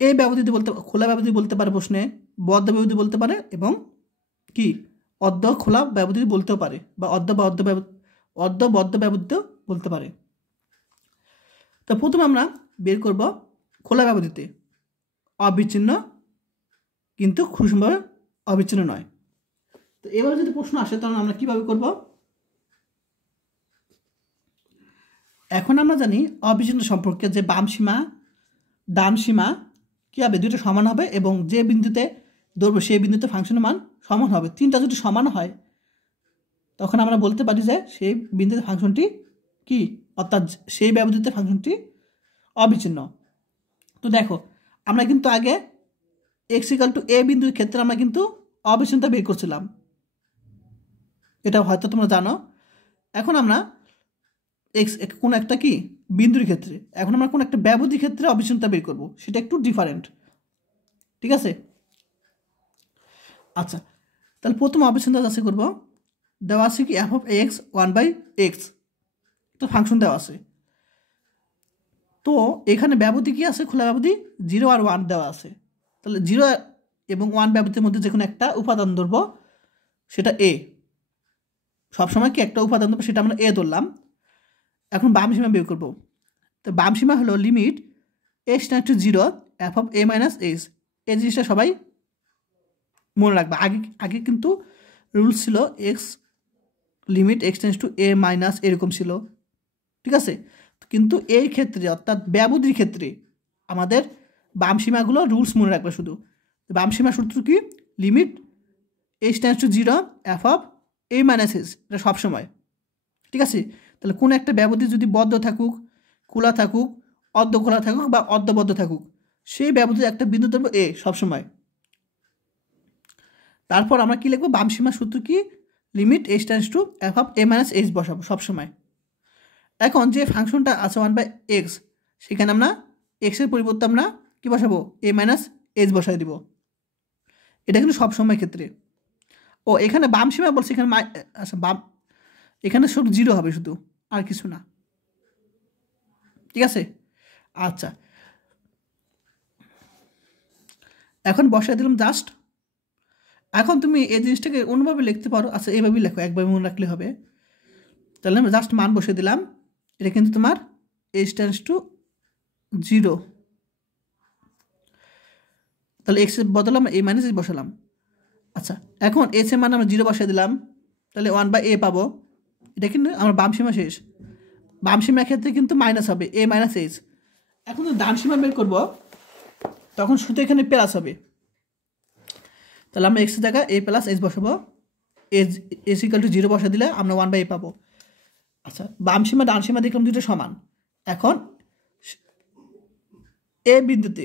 এই ব্যবধিতে খোলা ব্যবধি বলতে পারে প্রশ্নে, বদ্ধ ব্যবধি বলতে পারে এবং কি অর্ধ খোলা ব্যবধি বলতেও পারে বা অর্ধ বদ্ধ ব্যবধিতেও বলতে পারে। তো প্রথমে আমরা বের করব খোলা ব্যবধিতে অবিচ্ছিন্ন কিন্তু সুষমভাবে অবিচ্ছিন্ন নয়। তো এবার যদি প্রশ্ন আসে তাহলে আমরা কিভাবে করব, এখন আমরা জানি অবিচ্ছিন্ন সম্পর্কে যে বাম সীমা ডান সীমা কী হবে, দুটো সমান হবে এবং যে বিন্দুতে ধরবো সেই বিন্দুতে ফাংশনের মান সমান হবে। তিনটা যদি সমান হয় তখন আমরা বলতে পারি যে সেই বিন্দুতে ফাংশনটি কি অর্থাৎ সেই ব্যবধিতে ফাংশনটি অবিচ্ছিন্ন। তো দেখো আমরা কিন্তু আগে এক্স ইকাল টু এ বিন্দুর ক্ষেত্রে আমরা কিন্তু অবিচ্ছিন্নতা বের করছিলাম, এটা হয়তো তোমরা জানো। এখন আমরা এক্স কোনো একটা কি বিন্দুর ক্ষেত্রে, এখন আমরা কোনো একটা ব্যবধির ক্ষেত্রে অবিচ্ছিন্নতা বের করব, সেটা একটু ডিফারেন্ট, ঠিক আছে। আচ্ছা, তাহলে প্রথম অবিচ্ছিন্নতা যাচাই করব। দেওয়া আছে কি এফ অফ এক্স 1/x, তো ফাংশন দেওয়া আছে। তো এখানে ব্যবধি কি আছে, খোলা ব্যবধি 0 আর 1 দেওয়া আছে। তাহলে 0 এবং 1 ব্যবধির মধ্যে যে কোনো একটা উপাদান ধরব, সেটা এ। সবসময় কি একটা উপাদান ধরবো, সেটা আমরা এ ধরলাম। এখন বাম সীমা বের করব। তো বাম সীমা হলো limit x tends two 0 F of a minus x. এই জিনিসটা সবাই মনে রাখবে। আগে কিন্তু রুলস ছিল x limit x tends to a minus এরকম ছিল, ঠিক আছে। কিন্তু এই ক্ষেত্রে অর্থাৎ ব্যবধির ক্ষেত্রে আমাদের বাম সীমাগুলো রুলস মনে রাখবে শুধু। বাম সীমা সূত্র কি, limit x tends two 0 F of a minus x, এটা সবসময়, ঠিক আছে। তাহলে কোনো একটা ব্যবধি যদি বদ্ধ থাকুক, খোলা থাকুক, অর্ধ খোলা থাকুক বা অর্ধবদ্ধ থাকুক, সেই ব্যবধির একটা বিন্দু ধরবো এ সবসময়। তারপর আমরা কি লিখবো, বাম সীমা সূত্র কি, limit x tends two F of a minus x বসাবো সবসময়। এখন যে ফাংশনটা আছে 1/x, সেখানে আমরা এক্সের পরিবর্তে আমরা কি বসাবো, a মাইনাস এক্স বসাই দিব। এটা কিন্তু সবসময় ক্ষেত্রে। ও এখানে বাম সীমা বলছে, এখানে আচ্ছা বাম, এখানে সব 0 হবে শুধু, আর কিছু না, ঠিক আছে। আচ্ছা, এখন বসাই দিলাম জাস্ট। এখন তুমি এই জিনিসটাকে অন্যভাবে লিখতে পারো। আচ্ছা এইভাবেই লেখো, একভাবে মনে রাখলে হবে। তাহলে আমরা জাস্ট মান বসিয়ে দিলাম। এটা কিন্তু তোমার h টেন্ডস টু 0, তাহলে এক্স এর বদলে আমরা a মাইনাস এক্স বসালাম। আচ্ছা, এখন এস এর মান আমরা 0 বসিয়ে দিলাম, তাহলে 1/a পাবো। এটা কিন্তু আমার বাম সীমা শেষ। বাম সীমার ক্ষেত্রে কিন্তু মাইনাস হবে, a মাইনাস এইচ। এখন যদি ডান সীমা বের করবো, তখন শুধু এখানে প্লাস হবে। তাহলে আমরা এক্সের জায়গায় a প্লাস এইচ বসাবো। এস ইকাল টু 0 বসা দিলে আমরা 1/a পাবো। আচ্ছা, বাম সীমা ডান সীমা দেখলাম দুটো সমান। এখন এ বিন্দুতে,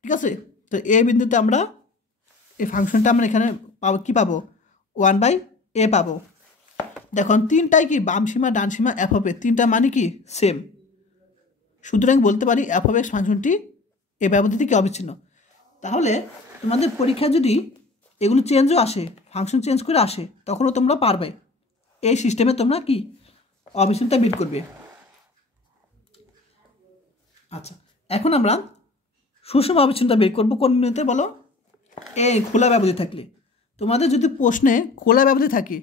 ঠিক আছে, তো এ বিন্দুতে আমরা এই ফাংশনটা আমরা এখানে পাবো, কী পাবো, 1/a পাবো। দেখুন তিনটাই কি, বাম সীমা ডান সীমা এফ অফ এ, তিনটা মানে কি সেম। সুতরাং বলতে পারি এফ অফ এক্স ফাংশনটি এ ব্যবধিতে কি অবিচ্ছিন্ন। তাহলে তোমাদের পরীক্ষায় যদি এগুলো চেঞ্জও আসে, ফাংশন চেঞ্জ করে আসে, তখনও তোমরা পারবে এই সিস্টেমে তোমরা কি অবিচ্ছিন্নতা বের করবে। আচ্ছা, এখন আমরা সুষম অবিচ্ছিন্নতা বের করবো কোন বিন্দুতে বলো, এই খোলা ব্যবধি থাকলে। তোমাদের যদি প্রশ্নে খোলা ব্যবধি থাকে,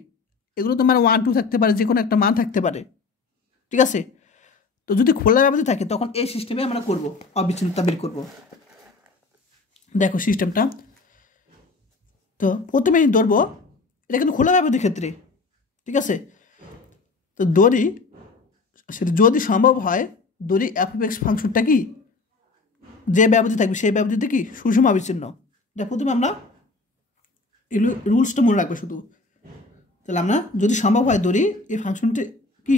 এগুলো তোমার 1 2 থাকতে পারে, যে কোনো একটা মান থাকতে পারে, ঠিক আছে। তো যদি খোলা ব্যবধি থাকে, তখন এই সিস্টেমে আমরা করব, অবিচ্ছিন্নতা বের করব। দেখো সিস্টেমটা, তো প্রথমেই ধরবো, এটা কিন্তু খোলা ব্যবধির ক্ষেত্রে, ঠিক আছে। তো ধরি, সেটা যদি সম্ভব হয়, ধরি এফ অফ এক্স ফাংশনটা কি যে ব্যবধি থাকবে সেই ব্যবধিতে কি সুষম অবিচ্ছিন্ন। এটা প্রথমে আমরা রুলসটা মনে রাখবো শুধু। তাহলে আমরা যদি সম্ভব হয় ধরি এই ফাংশনটি কি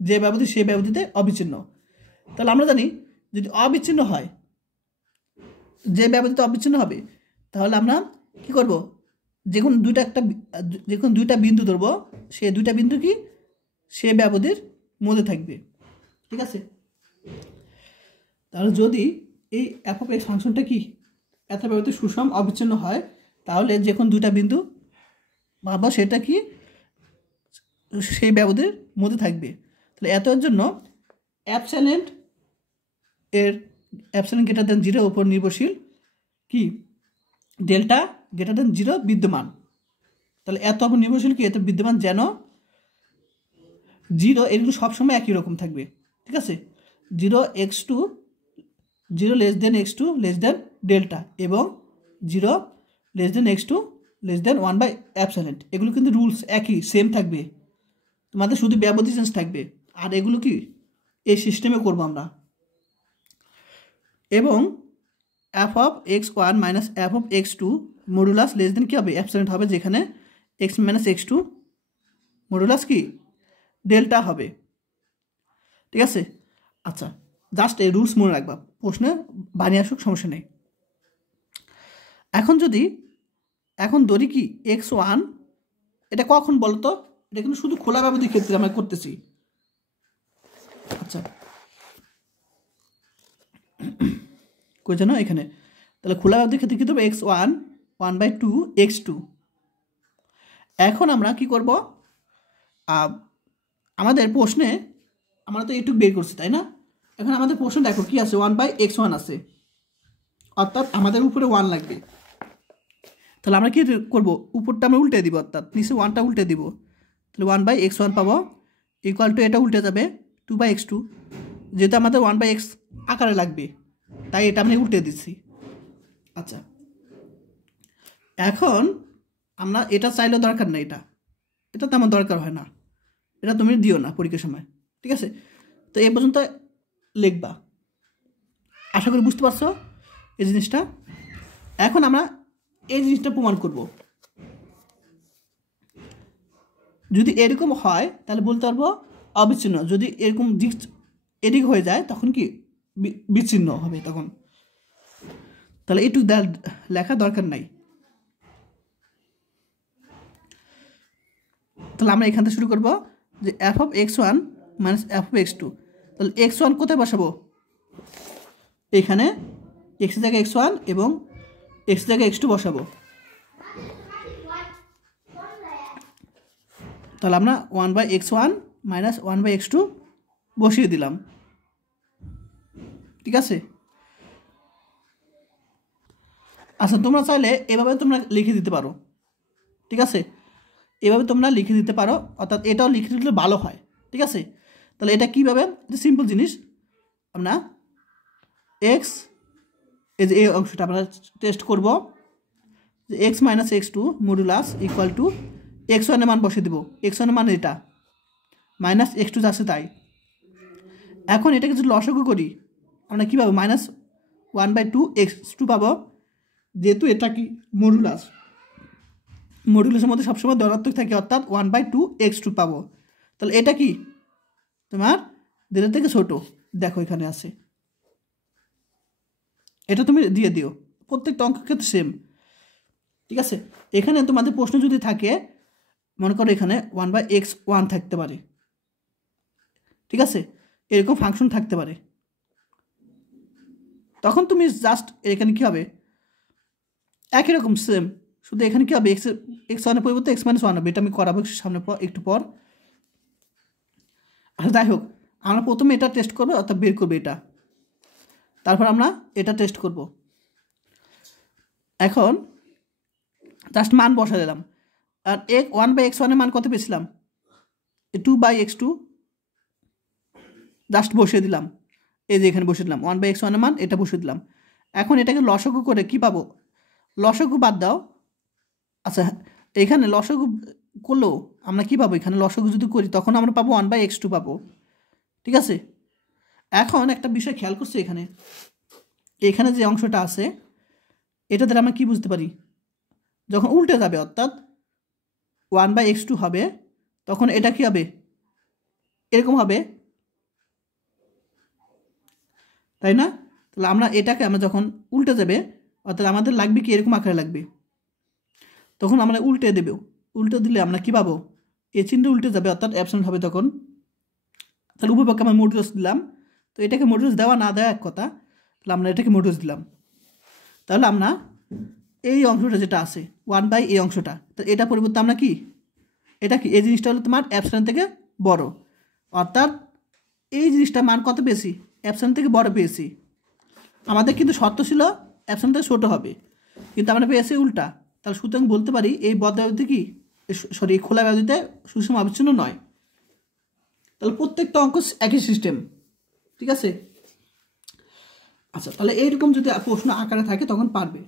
যে ব্যবধি সেই ব্যবধিতে অবিচ্ছিন্ন। তাহলে আমরা জানি যদি অবিচ্ছিন্ন হয়, যে ব্যবধিতে অবিচ্ছিন্ন হবে, তাহলে আমরা কি করব, যে কোনো দুইটা বিন্দু ধরবো, সেই দুইটা বিন্দু কি সে ব্যবধির মধ্যে থাকবে, ঠিক আছে। তাহলে যদি এই এফ অফ এক্স ফাংশনটা কি এত ব্যবধিতে সুষম অবিচ্ছিন্ন হয়, তাহলে যে কোনো দুইটা বিন্দু ভাবো সেটা কি সেই ব্যবধির মধ্যে থাকবে। তাহলে এতের জন্য অ্যাপসাইলেন্ট গ্রেটার দেন 0 উপর নির্ভরশীল কি ডেল্টা গ্রেটার দেন 0 বিদ্যমান। তাহলে এত উপর নির্ভরশীল কি এত বিদ্যমান যেন 0, এগুলো সবসময় একই রকম থাকবে, ঠিক আছে। 0x2 0 লেস দেন x2 লেস দেন ডেল্টা এবং 0 লেস দেন x2 লেস দেন 1/এপসাইলেন্ট, এগুলো কিন্তু রুলস একই সেম থাকবে, তোমাদের শুধু ব্যবধি চেঞ্জ থাকবে। আর এগুলো কি এই সিস্টেমে করবো আমরা। এবং F of x1 minus F of x2 modulus less than কি হবে, অ্যাবসেন্ট হবে, যেখানে x মাইনাস x2 মডুলাস কি ডেল্টা হবে। ঠিক আছে। আচ্ছা, জাস্ট এই রুলস মনে রাখবা, প্রশ্নে বানিয়ে আসুক সমস্যা নেই। এখন ধরি কি x1, এটা কখন বলতো, এটা কিন্তু শুধু খোলা ব্যবধির ক্ষেত্রে আমরা করতেছি। আচ্ছা, কই জানো এখানে, তাহলে খোলা ব্যবধির ক্ষেত্রে কি দেবো x1 1/2 x2। এখন আমরা কি করব, আমাদের প্রশ্নে আমরা তো একটু বের করছি তাই না। এখন আমাদের প্রশ্ন দেখো কি আছে, 1/x1 আছে, অর্থাৎ আমাদের উপরে 1 লাগবে। তাহলে আমরা কি করব, উপরটা আমরা উল্টে দিব, অর্থাৎ নিচে 1টা উল্টে দিব। তাহলে 1/x1 পাবো ইকুয়াল টু, এটা উল্টে যাবে 2/x2, যেহেতু আমাদের 1/x আকারে লাগবে তাই এটা আমি উল্টে দিচ্ছি। আচ্ছা, এখন আমরা এটা চাইলেও দরকার নেই, এটা তেমন দরকার হয় না, এটা তুমি দিও না পরীক্ষার সময়, ঠিক আছে। তো এই পর্যন্ত লিখবা, আশা করি বুঝতে পারছো এই জিনিসটা। এখন আমরা এই জিনিসটা প্রমাণ করব, যদি এরকম হয় তাহলে বলতে পারবো অবিচ্ছিন্ন, যদি এরকম দিক এদিক হয়ে যায় তখন কি বিচ্ছিন্ন হবে তখন, তাহলে একটু লেখা দরকার নাই। তাহলে আমরা এখান থেকে শুরু করবো যে f(x1 - f(x2)। তাহলে x1 কোথায় বসাবো, এখানে x এর জায়গায় x1 এবং x এর জায়গায় x2 বসাবো। তাহলে আমরা 1/x1 - 1/x2 বসিয়ে দিলাম, ঠিক আছে। আচ্ছা, তোমরা চাইলে এভাবে তোমরা লিখে দিতে পারো, ঠিক আছে, এভাবে তোমরা লিখে দিতে পারো, অর্থাৎ এটাও লিখে দিলে ভালো হয়, ঠিক আছে। তাহলে এটা কীভাবে, এটা সিম্পল জিনিস, আমরা এক্স এই যে এই অংশটা আমরা টেস্ট করব যে x - x2 modulus equal to x1 এর মান বসিয়ে দেবো, x1 এর মান এটা মাইনাস x2 যাচ্ছে তাই। এখন এটাকে যদি লসাগু করি আমরা কী পাবো, -1/2 x2 পাবো, যেহেতু এটা কি মডুলাসের মধ্যে সবসময় ধনাত্মক থাকে, অর্থাৎ 1/2 x2 পাবো। তাহলে এটা কি তোমার দেড়ের থেকে ছোট, দেখো এখানে আছে, এটা তুমি দিয়ে দিও, প্রত্যেকটা অঙ্কের ক্ষেত্রে সেম, ঠিক আছে। এখানে তোমাদের প্রশ্ন যদি থাকে, মনে করো এখানে 1/x1 থাকতে পারে, ঠিক আছে, এরকম ফাংশন থাকতে পারে, তখন তুমি জাস্ট এখানে কী হবে, একই রকম সেম, শুধু এখানে কী হবে x1 পরিবর্তে x-1 হবে, এটা আমি করাবো সামনে একটু পর। আচ্ছা, যাই হোক, আমরা প্রথমে এটা টেস্ট করবো, অর্থাৎ বের করবো এটা, তারপর আমরা এটা টেস্ট করব। এখন জাস্ট মান বসা দিলাম, আর 1/x1 এর মান কত পেয়েছিলাম, 2/x2, জাস্ট বসিয়ে দিলাম, এই যে এখানে বসিয়ে দিলাম 1/x1 এর মান, এটা বসিয়ে দিলাম। এখন এটাকে লসাগু করে কি পাবো, লসাগু বাদ দাও, আচ্ছা এখানে লসাগু করলেও আমরা কী পাবো, এখানে লসাগু যদি করি তখন আমরা পাবো 1/x2 পাবো, ঠিক আছে। এখন একটা বিষয় খেয়াল করছি, এখানে যে অংশটা আছে এটা দ্বারা আমরা কি বুঝতে পারি, যখন উল্টে যাবে অর্থাৎ 1/x2 হবে, তখন এটা কি হবে, এরকম হবে, তাই না। তাহলে আমরা এটাকে আমরা যখন উল্টে যাবে, অর্থাৎ আমাদের লাগবে কি এরকম আকারে লাগবে, তখন আমরা উল্টে দেব, উল্টে দিলে আমরা কি পাবো, এ চিহ্নটা উল্টে যাবে, অর্থাৎ অ্যাবসেন্ট হবে তখন। তাহলে উভয়পক্ষে আমরা মডুলাস দিলাম, তো এটাকে মডুলাস দেওয়া না দেওয়া এক কথা, তাহলে আমরা এটাকে মডুলাস দিলাম। তাহলে আমরা এই অংশটা যেটা আছে 1/, এই অংশটা, তো এটা পরিবর্তে আমরা কি, এটা কি এই জিনিসটা হলো তোমার অ্যাবসেন্ট থেকে বড়, অর্থাৎ এই জিনিসটা মান কত পেয়েছি, অ্যাবসেন্ট থেকে বড় পেয়েছি। আমাদের কিন্তু শর্ত ছিল অ্যাবসেন্ট থেকে ছোটো হবে, কিন্তু আমরা পেয়েছি উল্টা। তাহলে সুতরাং বলতে পারি এই বদ্ধ ব্যবধি কি, সরি এই খোলা ব্যবধিতে সুষম অবিচ্ছিন্ন নয়। তাহলে প্রত্যেকটা অঙ্ক একই সিস্টেম, ঠিক আছে। আচ্ছা, তাহলে এইরকম যদি প্রশ্ন আকারে থাকে তখন পারবে।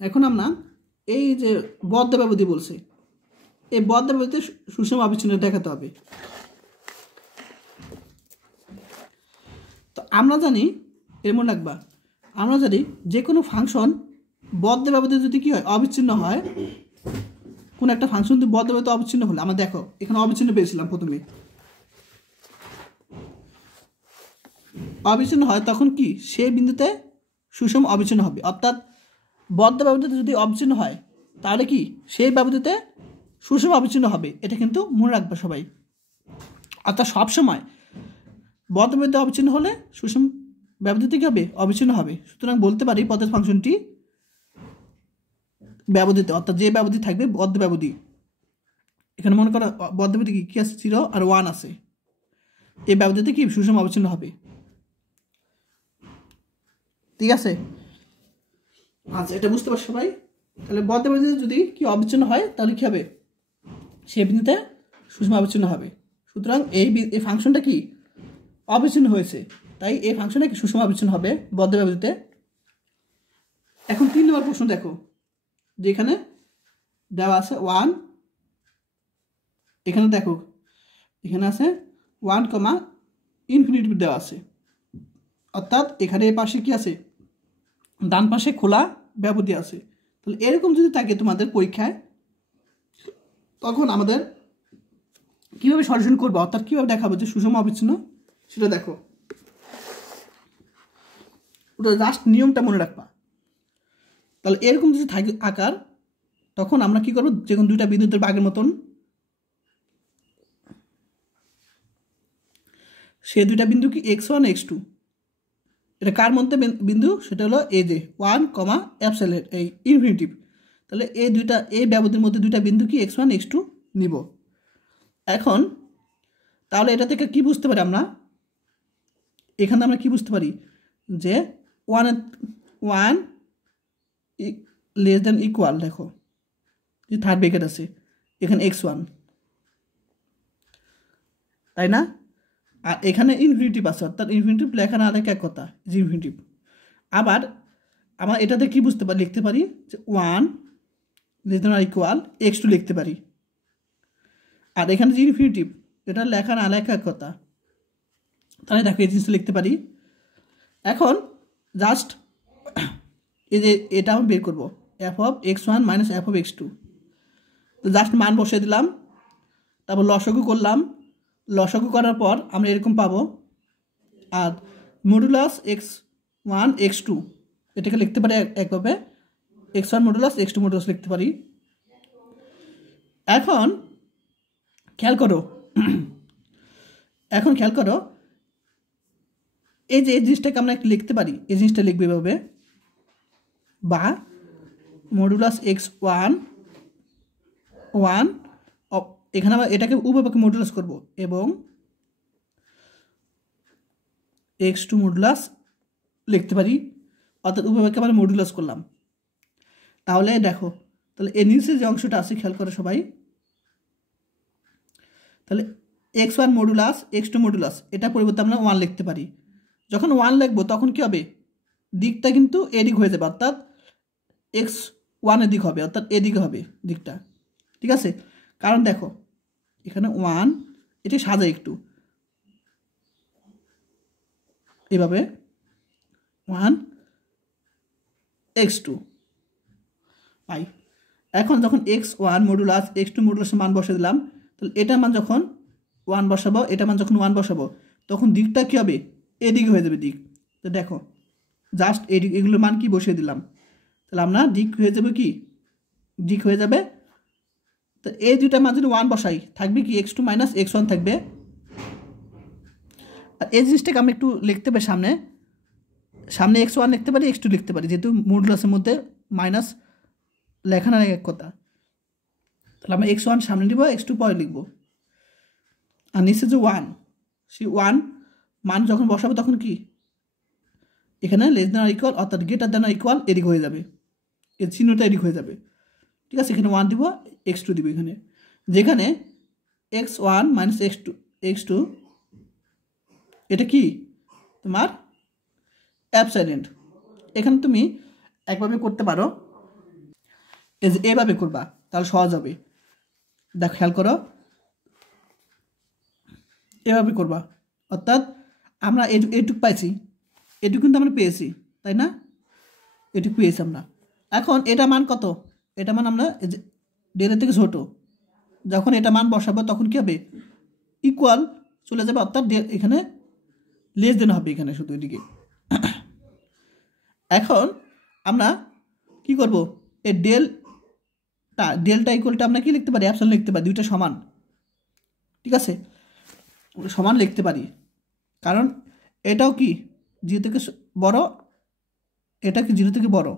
এখন আমরা এই যে বদ্ধ ব্যবধি বলছে, এই বদ্ধ ব্যবধিতে সুষম অবিচ্ছিন্ন দেখাতে হবে। তো আমরা জানি, এর মনে রাখবা, আমরা জানি যে কোনো ফাংশন বদ্ধ ব্যবধি যদি কী হয়, অবিচ্ছিন্ন হয়, কোনো একটা ফাংশন যদি বদ্ধ ব্যবধি অবিচ্ছিন্ন হলে, আমরা দেখো এখানে অবিচ্ছিন্ন পেয়েছিলাম প্রথমে, অবিচ্ছিন্ন হয় তখন কি সেই বিন্দুতে সুষম অবিচ্ছিন্ন হবে, অর্থাৎ বদ্ধ ব্যবধিতে যদি অবিচ্ছিন্ন হয় তাহলে কি সেই ব্যবধিতে সুষম অবিচ্ছিন্ন হবে। এটা কিন্তু মনে রাখবে সবাই। অর্থাৎ সবসময় বদ্ধ ব্যবধিতে অবিচ্ছিন্ন হলে সুষম ব্যবধিতে কি হবে, অবিচ্ছিন্ন হবে। সুতরাং বলতে পারি পদের ফাংশনটি ব্যবধিতে, অর্থাৎ যে ব্যবধি থাকবে বদ্ধ ব্যবধি, এখানে মনে করো বদ্ধ ব্যবধি কি আছে 0 আর 1 আছে, এই ব্যবধিতে কি সুষম অবিচ্ছিন্ন হবে। ঠিক আছে, আচ্ছা এটা বুঝতে পারছো সবাই। তাহলে বদ্ধ ব্যবধিতে যদি কি অবিচ্ছিন্ন হয় তাহলে কি হবে, সেই বিন্দুতে সুষম অবিচ্ছিন্ন হবে। সুতরাং এই ফাংশনটা কি অবিচ্ছিন্ন হয়েছে, তাই এই ফাংশনটা কি সুষম অবিচ্ছিন্ন হবে বদ্ধ ব্যবধিতে। এখন 3 নম্বর প্রশ্ন দেখো, যেখানে দেওয়া আছে 1, এখানে দেখো এখানে আছে 1, ইনফিনিটি দেওয়া আছে, অর্থাৎ এখানে এই পাশে কি আছে, ডান পাশে খোলা ব্যবধি আছে। তাহলে এরকম যদি থাকে তোমাদের পরীক্ষায়, তখন আমাদের কীভাবে সলিউশন করবো, অর্থাৎ কীভাবে দেখাবো যে সুষম অবিচ্ছিন্ন, সেটা দেখো। ওটা জাস্ট নিয়মটা মনে রাখবা। তাহলে এরকম যদি থাকে আকার, তখন আমরা কি করবো, যে কোনো দুইটা বিন্দুদের আগের মতন সে দুইটা বিন্দু কি x1 x2, এটা কার মধ্যে বিন্দু, সেটা হলো এই যে 1, অ্যাপসিলন এই ইনফিনিটিভ। তাহলে এই ব্যবধির মধ্যে দুইটা বিন্দু কি x1 x2 নিব। এখন তাহলে এটা থেকে কি বুঝতে পারি আমরা, এখানে আমরা কি বুঝতে পারি যে 1 লেস দেন ইকুয়াল, দেখো যে থার্ড ব্র্যাকেট আছে এখানে x1, তাই না, আর এখানে ইনফিনিটিভ আছে, অর্থাৎ ইনফিনিটিভ লেখা না লেখা এক কথা, যে ইনফিনিটিভ। আবার আমরা এটাতে কি বুঝতে পারি, লিখতে পারি যে 1 লেস দেন ইকুয়াল x2 লিখতে পারি। আর এখানে যে ইনফিনিটিভ, এটা লেখা না লেখা এক কথা, তাহলে দেখো এই জিনিসটা লিখতে পারি। এখন জাস্ট এই যে এটা আমি বের করবো, f(x1 - f(x2), তো জাস্ট মান বসিয়ে দিলাম, তারপর লসাগু করলাম, লসাগু করার পর আমরা এরকম পাবো। আর মডুলাস x1 x2 এটাকে লিখতে পারি একভাবে, x1 মডুলাস x2 মডুলাস লিখতে পারি। এখন খেয়াল করো এই যে এই জিনিসটাকে আমরা একটু লিখতে পারি, এই জিনিসটা লিখবে এভাবে, বা মডুলাস x1 এখানে আমরা এটাকে উভয়পক্ষে মডুলাস করব, এবং x2 মডুলাস লিখতে পারি, অর্থাৎ উভয়পক্ষে আমরা মডুলাস করলাম। তাহলে দেখো, তাহলে এর নিচে যে অংশটা আছে খেয়াল করো সবাই, তাহলে x1 মডুলাস x2 মডুলাস এটা পরিবর্তে আমরা 1 লিখতে পারি। যখন 1 লিখবো তখন কি হবে, দিকটা কিন্তু এদিক হয়ে যাবে, অর্থাৎ x1 এর দিক হবে, অর্থাৎ এদিকে হবে দিকটা। ঠিক আছে, কারণ দেখো এখানে 1, এটি সাজাই একটু এভাবে 1 x2 পাই। এখন যখন x1 মডুলাস x2 মডুলাসের মান বসে দিলাম, তাহলে এটার মান যখন 1 বসাবো, এটার মান যখন 1 বসাবো, তখন দিকটা কী হবে, এদিকে হয়ে যাবে দিক। তো দেখো জাস্ট এগুলোর মান কি বসিয়ে দিলাম, তাহলে আমরা দিক হয়ে যাবে কি, দিক হয়ে যাবে। তো এই দুইটা মান যদি 1 বসাই, থাকবে কি x2 - x1 থাকবে। আর এই জিনিসটাকে আমরা একটু লিখতে পারি, সামনে x1 লিখতে পারি, x2 লিখতে পারি, যেহেতু মডুলাসের মধ্যে মাইনাস লেখা না এক কথা। তাহলে আমরা x1 সামনে নিব, x2 পরে লিখব। আর নিচে যে 1, সেই 1 মান যখন বসাবো তখন কি এখানে লেস দেন আর ইকুয়াল, অর্থাৎ গ্রেটার দেন আর ইকুয়াল এদিক হয়ে যাবে, এর চিহ্নটা এদিক হয়ে যাবে। ঠিক আছে, এখানে 1 দিব, x2 দিব, এখানে যেখানে x1 - x2 এটা কি তোমার অ্যাবসলিউট। এখানে তুমি একভাবে করতে পারো, এভাবে করবা, তাহলে সহজ হবে। দেখ খেয়াল করো, এভাবে করবা, অর্থাৎ আমরা এইটুকু পাইছি, এটুকু কিন্তু আমরা পেয়েছি, তাই না, এটুকু পেয়েছি আমরা। এখন এটা মান কত, এটা মান আমরা ডেলের থেকে ছোটো, যখন এটা মান বসাবো তখন কী হবে, ইকুয়াল চলে যাবে, অর্থাৎ এখানে লেস দেন হবে এখানে শুধু এদিকে। এখন আমরা কি করব, এই ডেলটা ইকুয়ালটা আমরা কি লিখতে পারি, অ্যাপসিলন লিখতে পারি, দুইটা সমান, ঠিক আছে, সমান লিখতে পারি, কারণ এটাও কি 0 থেকে বড়, এটা কি 0 থেকে বড়,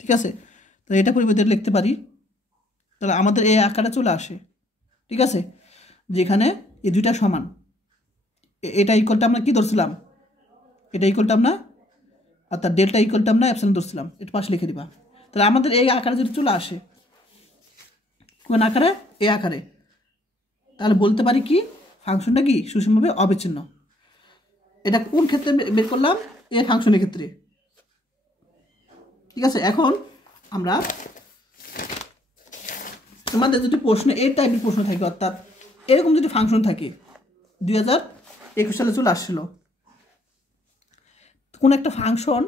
ঠিক আছে। তো এটা পরিবর্তে লিখতে পারি, তাহলে আমাদের এই আকারে চলে আসে, ঠিক আছে, যেখানে এই দুইটা সমান। এটা ইকুয়ালটা আমরা কি ধরছিলাম, এটা ইকুয়ালটা আমরা, আর তার ডেল্টা ইকুয়ালটা আমরা অ্যাপসিলন ধরছিলাম, এটা পাশে লিখে দিবা। তাহলে আমাদের এই আকারে যদি চলে আসে, কোন আকারে, এই আকারে, তাহলে বলতে পারি কি ফাংশনটা কি সুষমভাবে অবিচ্ছিন্ন। এটা কোন ক্ষেত্রে বের করলাম, এই ফাংশনের ক্ষেত্রে, ঠিক আছে। এখন আমরা তোমাদের যদি প্রশ্ন এই টাইপের প্রশ্ন থাকে, অর্থাৎ এরকম যদি ফাংশন থাকে, 2021 সালে চলে আসছিল, কোন একটা ফাংশন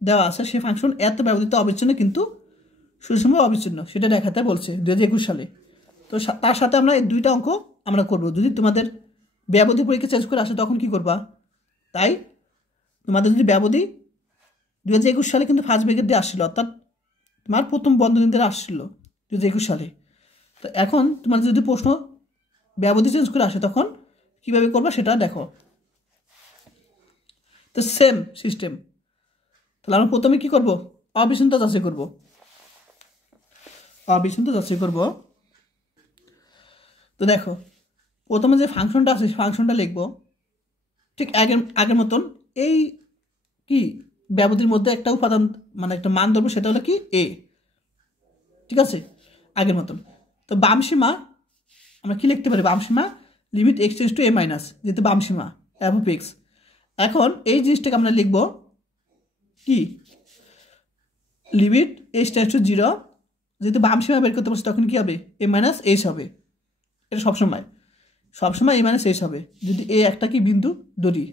দেওয়া আছে, সেই ফাংশন এত ব্যবহৃত অবিচ্ছিন্ন কিন্তু সুষম অবিচ্ছিন্ন, সেটা দেখাতে বলছে 2021 সালে। তো তার সাথে আমরা এই দুইটা অঙ্ক আমরা করব। যদি তোমাদের ব্যবধি পরীক্ষা চেঞ্জ করে আসে তখন কি করবা, তাই তোমাদের যদি ব্যবধি 2021 সালে কিন্তু ফার্স্ট ব্র্যাকেট দিয়ে আসছিল, অর্থাৎ তোমার প্রথম বন্ধনী দিয়ে আসছিল 2021 সালে। তো এখন তোমার যদি প্রশ্ন ব্যবধি চেঞ্জ করে আসে তখন কীভাবে করবা সেটা দেখো। তো সেম সিস্টেম, তাহলে আমরা প্রথমে কি করব, অবিচ্ছিন্নতা যাচাই করব, অবিচ্ছিন্নতা যাচাই করব। তো দেখো প্রথমে যে ফাংশনটা আছে সেই ফাংশনটা লিখব ঠিক আগের মতন, এই কি ব্যবধির মধ্যে একটা উপাদান মানে একটা মান ধরবো, সেটা হলো কি এ, ঠিক আছে, আগের মতন। তো বাম সীমা আমরা কি লিখতে পারি, বাম সীমা limit x tends to a minus, যেহেতু বাম সীমা f অফ x। এখন এই জিনিসটাকে আমরা লিখব কি লিমিট h টেন্ডস টু 0, যেহেতু বাম সীমা বের করতে পারছি তখন কি হবে a মাইনাস h হবে, এটা সবসময় a মাইনাস h হবে যদি a একটা কি বিন্দু ধরি,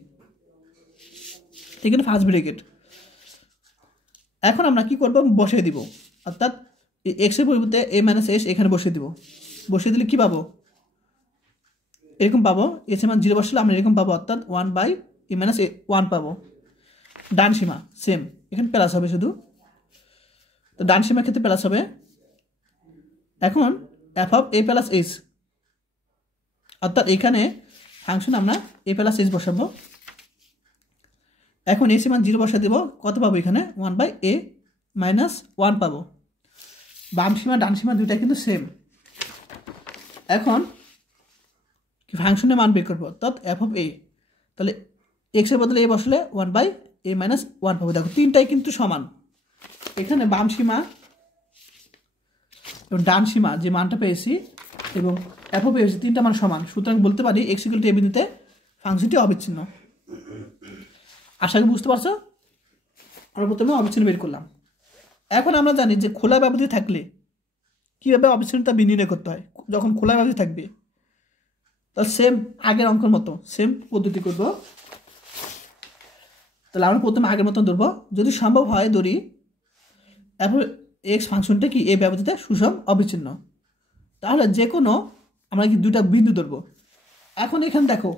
ঠিক আছে, ফার্স্ট ব্র্যাকেট। এখন আমরা কি করব, বসিয়ে দিব, অর্থাৎ x এর পরিবর্তে a মাইনাস h এখানে বসিয়ে দিব। বসিয়ে দিলে কি পাবো, এরকম পাবো, h এর মান 0 বসালে আমরা এরকম পাবো, অর্থাৎ 1/a মাইনাস 1 পাবো। ডান সীমা সেম, এখানে প্লাস হবে শুধু, তো ডান সীমার ক্ষেত্রে প্লাস হবে। এখন f of a plus h, অর্থাৎ এখানে ফাংশন আমরা a প্লাস h বসাবো। এখন h এর মান 0 বসা দেব, কত পাবো এখানে 1/a মাইনাস 1 পাবো। বাম সীমা ডান সীমা দুইটা কিন্তু সেম। এখন কি ফাংশনের মান বের করবো, অর্থাৎ f অফ a, তাহলে x এর বদলে a বসলে 1/a মাইনাস 1 পাবো। দেখো তিনটাই কিন্তু সমান, এখানে বাম সীমা এবং ডান সীমা যে মানটা পেয়েছি এবং f অফ a পেয়েছি, তিনটা মান সমান, সুতরাং বলতে পারি x ইকুয়াল টু a বিন্দুতে ফাংশনটি অবিচ্ছিন্ন। আশা করি বুঝতে পারছো, আমরা প্রথমে অবিচ্ছিন্ন বের করলাম। এখন আমরা জানি যে খোলা ব্যবধি থাকলে কীভাবে অবিচ্ছিন্নতা নির্ণয় করতে হয়, যখন খোলা ব্যবধি থাকবে, তাহলে সেম আগের অঙ্কের মতো সেম পদ্ধতি করব। তাহলে আমরা প্রথমে আগের মতন ধরবো, যদি সম্ভব হয় ধরি এরপর এক্স ফাংশনটা কি এই ব্যবধিতে সুষম অবিচ্ছিন্ন, তাহলে যে কোনো আমরা কি দুটা বিন্দু ধরবো। এখন এখানে দেখো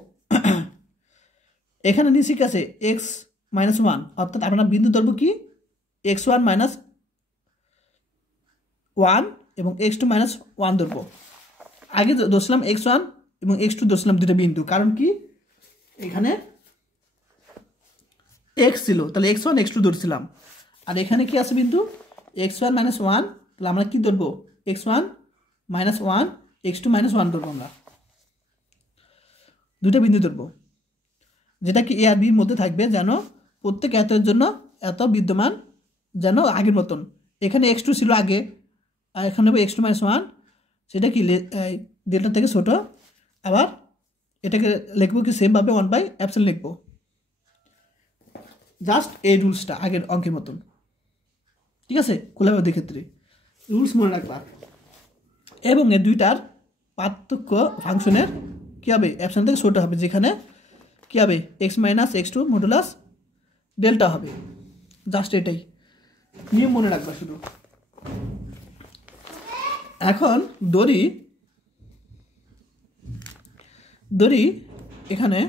এখানে নিচে কি আছে এক্স মাইনাস 1, অর্থাৎ আমরা বিন্দু ধরবো কি x1 মাইনাস 1 এবং x2 মাইনাস 1 ধরবো। আগে ধরছিলাম x1 এবং x2 ধরছিলাম দুটো বিন্দু, কারণ কি এখানে x ছিল, তাহলে x1 x2 ধরছিলাম, আর এখানে কি আছে বিন্দু x1 মাইনাস 1, তাহলে আমরা কি ধরবো x1 মাইনাস 1 x2 মাইনাস 1 ধরবো, আমরা দুটো বিন্দু ধরবো, যেটা কি এ আর বির মধ্যে থাকবে, যেন প্রত্যেক এতের জন্য এত বিদ্যমান যেন আগের মতন। এখানে x2 ছিল আগে, আর এখানে হবে x2 মাইনাস 1, সেটা কি ডেল্টা থেকে ছোট। আবার এটাকে লিখবো কি সেমভাবে 1/ε লিখবো, জাস্ট এই রুলসটা আগের অঙ্কের মতন, ঠিক আছে, খোলা ব্যবধির ক্ষেত্রে রুলস মনে রাখবা। এবং এই দুইটার পার্থক্য ফাংশনের কী হবে, অ্যাপসিলন থেকে ছোট হবে, যেখানে কী হবে x minus x2 modulus delta হবে, জাস্ট এটাই নিয়ম মনে রাখবা শুধু। এখন ধরি এখানে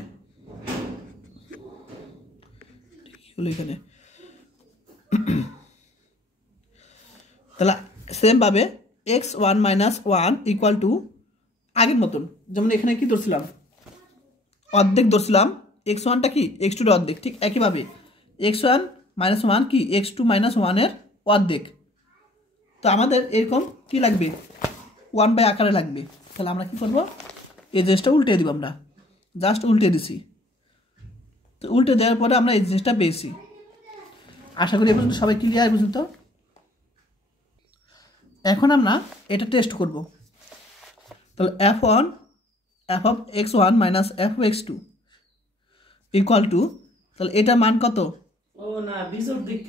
হলো এখানে। তাহলে সেমভাবে x1 - 1 ইকুয়াল টু আগের মতন, যেমন এখানে কি ধরছিলাম, অর্ধেক ধরছিলাম, x1টা কি x2 এর অর্ধেক, ঠিক একইভাবে x1 - 1 কি x2 - 1 এর অর্ধেক। তো আমাদের এরকম কি লাগবে, 1 আকারে লাগবে। তাহলে আমরা কি করব, এই জিনিসটা উল্টে দিব, আমরা জাস্ট উল্টে দিছি। তো উল্টে দেওয়ার পরে আমরা এই জিনিসটা পেয়েছি। আশা করি এ পর্যন্ত সবাই ক্লিয়ার পর্যন্ত। এখন আমরা এটা টেস্ট করব। তাহলে f1 f(x1 - f(x2) equal to, তাহলে এটা মান কত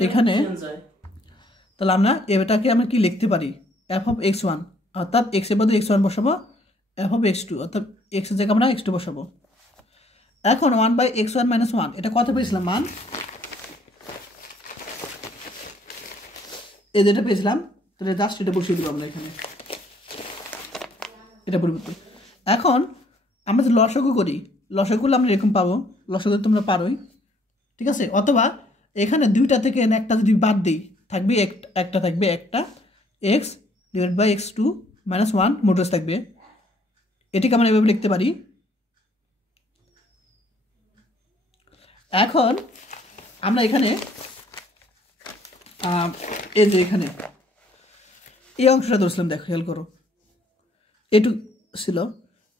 এখানে। তাহলে আমরা এটাকে আমরা কি লিখতে পারি, f(x1) অর্থাৎ x এর বদলে x1 বসাবো, f(x2) অর্থাৎ x এর জায়গায় আমরা x2 বসাবো। এখন 1/x1 - 1 এটা কত পেয়েছিলাম মান, এই যেটা পেয়েছিলাম, তাহলে জাস্ট এটা বসিয়ে দেবো আমরা এখানে, এটা পরিবর্তন। এখন আমরা যে লসাগু করি, লসাগু করলে আমরা এরকম পাবো, লসাগু তোমরা পারোই, ঠিক আছে। অথবা এখানে দুইটা থেকে একটা যদি বাদ দিই, থাকবে একটা থাকবে একটা x/(x2 - 1) মডুলাস থাকবে। এটিকে আমরা এভাবে লিখতে পারি। এখন আমরা এখানে এই যে এখানে এই অংশটা ধরছিলাম, দেখো খেয়াল করো, এটু ছিল।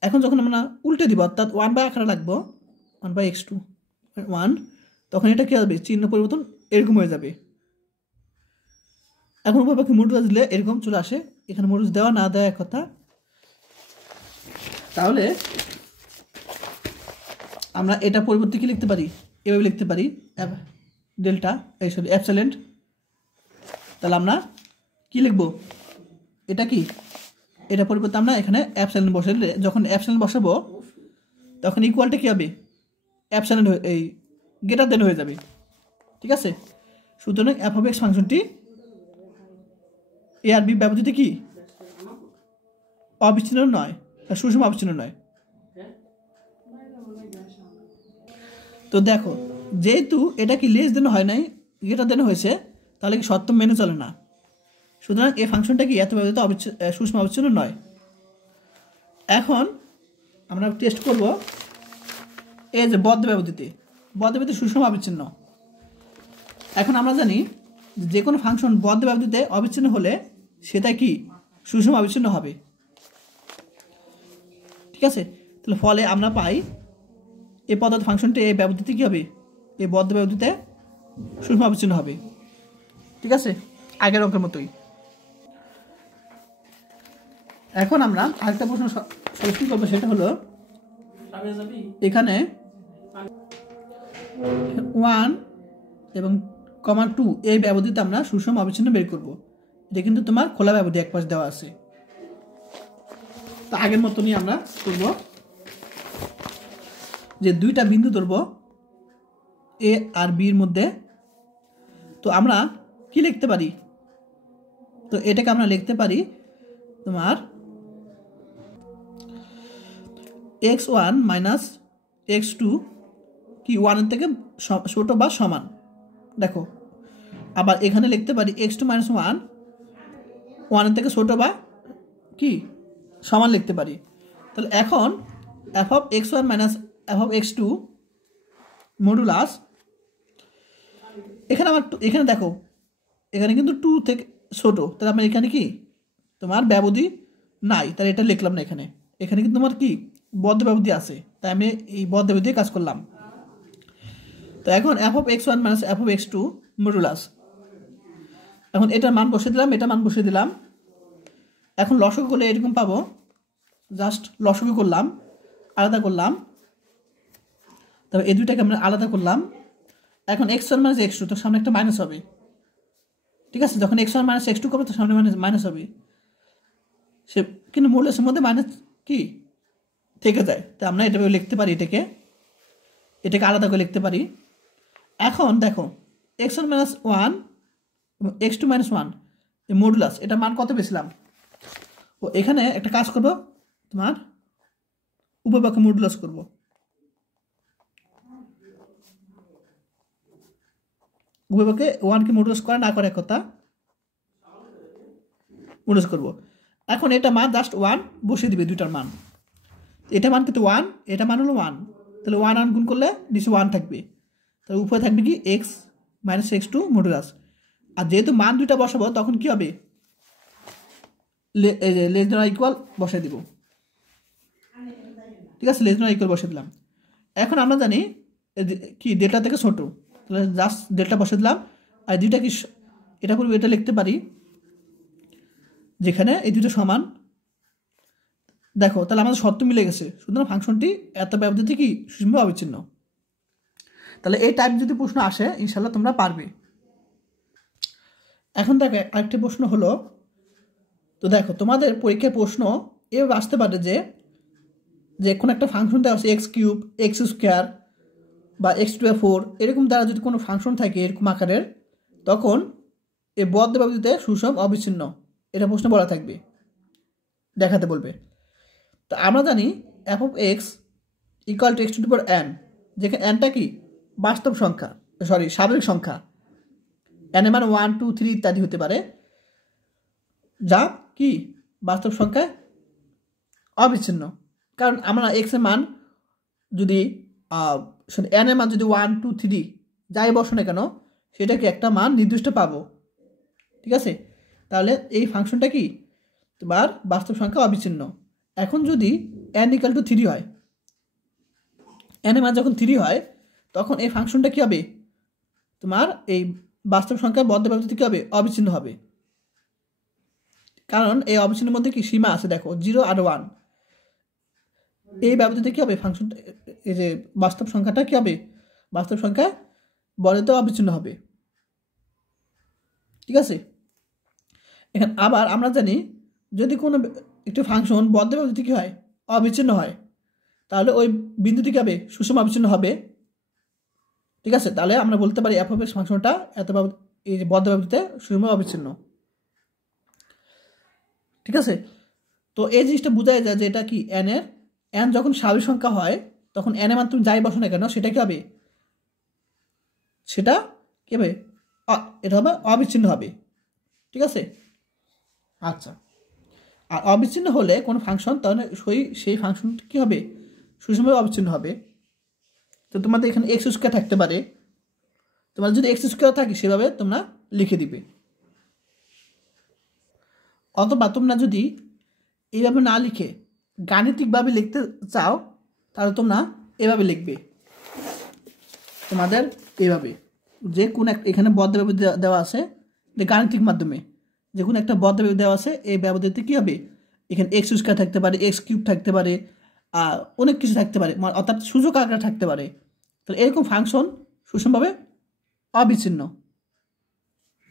এখন যখন আমরা উল্টে দিব, অর্থাৎ 1 আকারে লাগবো, 1/(x2 - 1), তখন এটা কী হবে, চিহ্ন পরিবর্তন এরকম হয়ে যাবে। এখন উপপক্ষে মডুলাস দিলে এরকম চলে আসে, এখানে মডুলাস দেওয়া না দেওয়া এক কথা। তাহলে আমরা এটা পরিবর্তে কি লিখতে পারি, এভাবে লিখতে পারি, ডেল্টা অ্যাপসিলন। তাহলে আমরা কি লিখব, এটা কি, এটা পরিবর্তে আমরা এখানে অ্যাপসিলন বসালে, যখন অ্যাপসিলন বসাবো তখন ইকুয়ালটা কী হবে, অ্যাপসিলন এই গ্রেটার দেন হয়ে যাবে, ঠিক আছে। সুতরাং f(x) ফাংশনটি a আর b ব্যবধিতে কি অবিচ্ছিন্ন নয়, সুষম অবিচ্ছিন্ন নয়। তো দেখো, যেহেতু এটা কি লেস দেন হয় নাই, গ্রেটার দেন হয়েছে, তাহলে কি শর্ত মেনে চলে না। সুতরাং এই ফাংশনটা কি এত ব্যবধিত সুষম অবিচ্ছিন্ন নয়। এখন আমরা টেস্ট করব এই যে বদ্ধ ব্যবধিতে সুষম অবিচ্ছিন্ন। এখন আমরা জানি যে কোনো ফাংশন বদ্ধ ব্যবধিতে অবিচ্ছিন্ন হলে সেটা কি সুষম অবিচ্ছিন্ন হবে, ঠিক আছে। তাহলে ফলে আমরা পাই এই পদার্থ ফাংশনটি এই ব্যবধিতে কী হবে, এই বদ্ধ ব্যবধিতে সুষম অবিচ্ছিন্ন হবে, ঠিক আছে, আগের অঙ্কের মতোই। এখন আমরা আরেকটা প্রশ্ন সমাধান করবো, সেটা হলো এখানে 1 এবং 2 এই ব্যবধিতে আমরা সুষম অবিচ্ছিন্ন বের করব। এটা কিন্তু তোমার খোলা ব্যবধি এক পাশ দেওয়া আছে। তো আগের মতনই আমরা করব যে দুইটা বিন্দু ধরব এ আর বির মধ্যে। তো আমরা কি লিখতে পারি, তো এটাকে আমরা লিখতে পারি তোমার x1 - x2 কি 1 এর থেকে ছোট বা সমান। দেখো আবার এখানে লিখতে পারি x2 - 1 1 এর থেকে ছোট বা কি সমান লিখতে পারি। তাহলে এখন f(x1 - f(x2) মডুলাস, এখানে আমার এখানে দেখো এখানে কিন্তু 2 থেকে ছোট, তাহলে আমার এখানে কি তোমার ব্যবধি নাই, তাহলে এটা লিখলাম না। এখানে এখানে কিন্তু তোমার কি বদ্ধ ব্যবধি আছে, তাই আমি এই বদ্ধ ব্যবধি কাজ করলাম। তো এখন f(x1 - f(x2) মডুলাস, এখন এটার মান বসিয়ে দিলাম, এটা মান বসিয়ে দিলাম। এখন লসাগু করলে এরকম পাবো, জাস্ট লসাগু করলাম, আলাদা করলাম, তবে এই দুইটাকে আমরা আলাদা করলাম। এখন x1 - x2, তো সামনে একটা মাইনাস হবে, ঠিক আছে। যখন x1 - x2 করবে তো সামনে মাইনাস হবে, সে কিন্তু মডুলাসের মধ্যে মাইনাস কি থেকে যায়, তো আমরা এটা লিখতে পারি, এটাকে আলাদা করে লিখতে পারি। এখন দেখো x1 - 1 এবং x2 - 1 এই মডুলাস, এটা মান কত পেয়েছিলাম, ও এখানে একটা কাজ করব, তোমার উপপক্ষে মডুলাস করব। উভয়পক্ষে ওয়ানকে মডুলাস করা না করে কথা মডুলাস করব। এখন এটা মান জাস্ট ওয়ান বসিয়ে দিবে দুইটার মান। এটা মান কিন্তু ওয়ান, এটা মান হলো ওয়ান, তাহলে ওয়ান ওয়ান গুণ করলে নিচে ওয়ান থাকবে, তাহলে উপরে থাকবে কি x minus x two modulus. আর যেহেতু মান দুইটা বসাবো তখন কি হবে, লেস দেন ইকুয়াল বসাই দিব। ঠিক আছে, লেস দেন ইকুয়াল বসে দিলাম। এখন আমরা জানি কি ডেল্টা থেকে ছোট, তাহলে জাস্ট ডেল্টা বসে দিলাম। আর দুইটা কি এটা করবো, এটা লিখতে পারি যেখানে এই দুটো সমান। দেখো তাহলে আমাদের শর্ত মিলে গেছে, সুতরাং ফাংশনটি এত ব্যবধিতে কি সুষম অবিচ্ছিন্ন। তাহলে এই টাইপ যদি প্রশ্ন আসে ইনশাল্লাহ তোমরা পারবে। এখন দেখো আরেকটি প্রশ্ন হলো, তো দেখো তোমাদের পরীক্ষায় প্রশ্ন এভাবে আসতে পারে যে কোনো একটা ফাংশন দেওয়া আছে এক্স কিউব, এক্স স্কোয়ার বা এক্স টু ফোর, এরকম দ্বারা যদি কোনো ফাংশন থাকে এরকম আকারের, তখন এই বদ্ধ ব্যবধিতে সুষম অবিচ্ছিন্ন, এটা প্রশ্ন বলা থাকবে, দেখাতে বলবে। তো আমরা জানি F of X equal two x to the power N, যেখানে এনটা কি বাস্তব সংখ্যা, স্বাভাবিক সংখ্যা, এন এর মান 1 2 3 ইত্যাদি হতে পারে, যা কি বাস্তব সংখ্যায় অবিচ্ছিন্ন। কারণ আমরা এক্স এর মান যদি এন এর মান যদি 1 2 3 যাই বসো না কেন সেটাকে একটা মান নির্দিষ্ট পাবো। ঠিক আছে, তাহলে এই ফাংশনটা কি তোমার বাস্তব সংখ্যা অবিচ্ছিন্ন। এখন যদি এন ইকাল টু 3 হয়, এন এর মান যখন 3 হয় তখন এই ফাংশনটা কি হবে, তোমার এই বাস্তব সংখ্যা বদ্ধ ব্যবধিতে কি হবে, অবিচ্ছিন্ন হবে। কারণ এই অবিচ্ছিন্নের মধ্যে কি সীমা আছে, দেখো 0 আর 1, এই ব্যবধিতে কি হবে ফাংশনটা, এই যে বাস্তব সংখ্যাটা কি হবে, বাস্তব সংখ্যা বদ্ধতে অবিচ্ছিন্ন হবে। ঠিক আছে, এখন আবার আমরা জানি যদি কোনো একটি ফাংশন বদ্ধ ব্যবধিতে কি হয়, অবিচ্ছিন্ন হয়, তাহলে ওই বিন্দুটি কি হবে, সুষম অবিচ্ছিন্ন হবে। ঠিক আছে, তাহলে আমরা বলতে পারি এফ অফ এক্স ফাংশনটা এত এই যে বদ্ধ ব্যবধিতে সুষম অবিচ্ছিন্ন। ঠিক আছে, তো এই জিনিসটা বোঝাই যায় যে এটা কি এন যখন স্বাভাবিক সংখ্যা হয় তখন এন এর মান তুমি যাই বসো না কেন সেটা কি হবে, সেটা কি হবে, এটা হবে অবিচ্ছিন্ন হবে। ঠিক আছে, আচ্ছা, আর অবিচ্ছিন্ন হলে কোনো ফাংশন তাহলে সেই ফাংশন কি হবে, সুষমভাবে অবিচ্ছিন্ন হবে। তো তোমাদের এখানে এক্স স্কোয়ার থাকতে পারে, তোমার যদি এক্স স্কোয়ার থাকে সেভাবে তোমরা লিখে দিবে, অথবা তোমরা যদি এইভাবে না লিখে গাণিতিকভাবে লিখতে চাও তাহলে তোমরা এভাবে লিখবে, তোমাদের এইভাবে যে কোন একটা এখানে বদ্ধ ব্যবধি দেওয়া আছে, যে গাণিতিক মাধ্যমে যে কোনো একটা বদ্ধ ব্যবধি দেওয়া আছে, এই ব্যবধিতে কী হবে, এখানে এক্স স্কোয়ার থাকতে পারে, এক্স কিউব থাকতে পারে, অনেক কিছু থাকতে পারে, অর্থাৎ সূচক আকার থাকতে পারে। তাহলে এরকম ফাংশন সুষমভাবে অবিচ্ছিন্ন।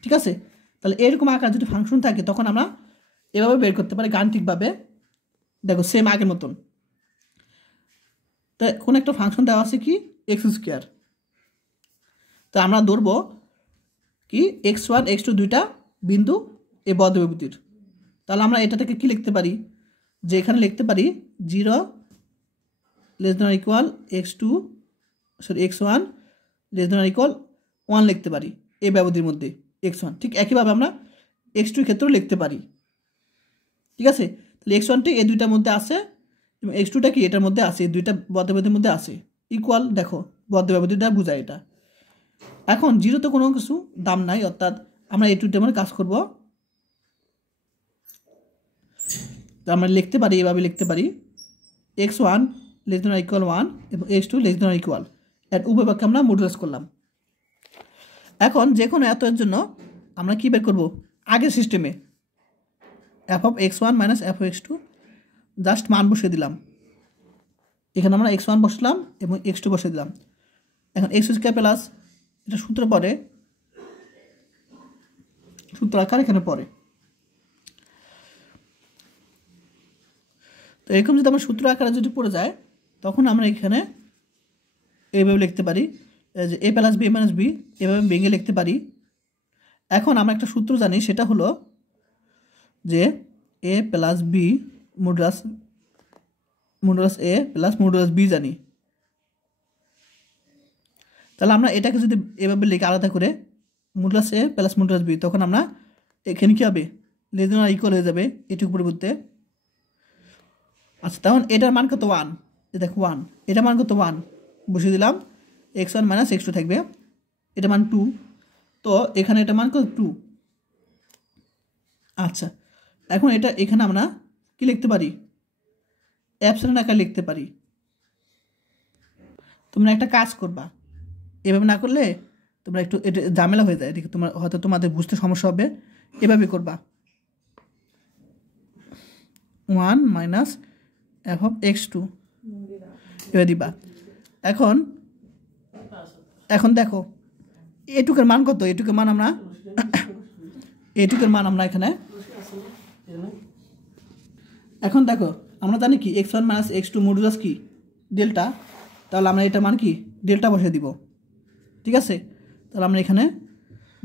ঠিক আছে, তাহলে এরকম আকার যদি ফাংশন থাকে তখন আমরা এভাবে বের করতে পারি গাণিতিকভাবে। দেখো সেম আগের মতন, তো কোনো একটা ফাংশন দেওয়া আছে কি এক্স স্কোয়ার, তো আমরা ধরবো কি এক্স ওয়ান এক্স টু দুইটা বিন্দু এই বদ্ধ ব্যবধির। তাহলে আমরা এটা থেকে কি লিখতে পারি, যে এখানে লিখতে পারি 0 less than equal X two X one less than equal 1 লিখতে পারি এই ব্যবধির মধ্যে এক্স ওয়ান। ঠিক একইভাবে আমরা এক্স টুর ক্ষেত্রেও লিখতে পারি। ঠিক আছে, তাহলে এক্স ওয়ানটি এই দুইটার মধ্যে আছে এবং এক্স টুটা কি এটার মধ্যে আছে, এই দুইটা বদ্ধ ব্যবধির মধ্যে আছে, ইকুয়াল দেখো বদ্ধ ব্যবধিটা বোঝায় এটা। এখন জিরোতে কোনো কিছু দাম নাই, অর্থাৎ আমরা এই টুটা মানে কাজ করব, আমরা লিখতে পারি এভাবে লিখতে পারি X one less than equal 1 এবং X two less than equal, এর উভয় পক্ষে আমরা মডুলাস করলাম। এখন যে কোনো এর জন্য আমরা কী বের করবো, আগের সিস্টেমে F of X one minus F of X two just মান বসিয়ে দিলাম, এখানে আমরা এক্স ওয়ান বসলাম এবং এক্স টু বসিয়ে দিলাম। এখন এক্স স্কোয়ার প্লাস এটা সূত্র পরে, সূত্র আকার এখানে পরে। তো এরকম যদি আমার সূত্র আকারে যদি পড়ে যায় তখন আমরা এখানে এইভাবে লিখতে পারি যে A plus B minus B, এভাবে ভেঙে লিখতে পারি। এখন আমরা একটা সূত্র জানি, সেটা হলো যে A plus B modulus A plus modulus B জানি। তাহলে আমরা এটাকে যদি এভাবে লিখে আলাদা করে modulus A plus modulus B, তখন আমরা এখানে কী হবে, লেস দেন অর ইকুয়াল হয়ে যাবে এটুকু পরিবর্তে। আচ্ছা, তখন এটার মান কত 1, দেখো 1, এটার মান কত 1 বসিয়ে দিলাম, x1 মাইনাস x2 থাকবে, এটা মান 2, তো এখানে এটা মান কত 2। আচ্ছা, এখন এটা এখানে আমরা কি লিখতে পারি, অ্যাপসিলন আকারে লিখতে পারি। তোমরা একটা কাজ করবা, এভাবে না করলে তোমরা একটু এটা ঝামেলা হয়ে যায়, এদিকে তোমার হয়তো তোমাদের বুঝতে সমস্যা হবে, এভাবে করবা 1 মাইনাস এফ অফ x2 এবার দিবা। এখন দেখো এটুকের মান কত, এটুকের মান আমরা এখানে, এখন দেখো আমরা জানি কি x1 মাইনাস x2 মডুলাস কি ডেল্টা, তাহলে আমরা এটা মান কি ডেল্টা বসিয়ে দিব, ঠিক আছে। তাহলে আমরা এখানে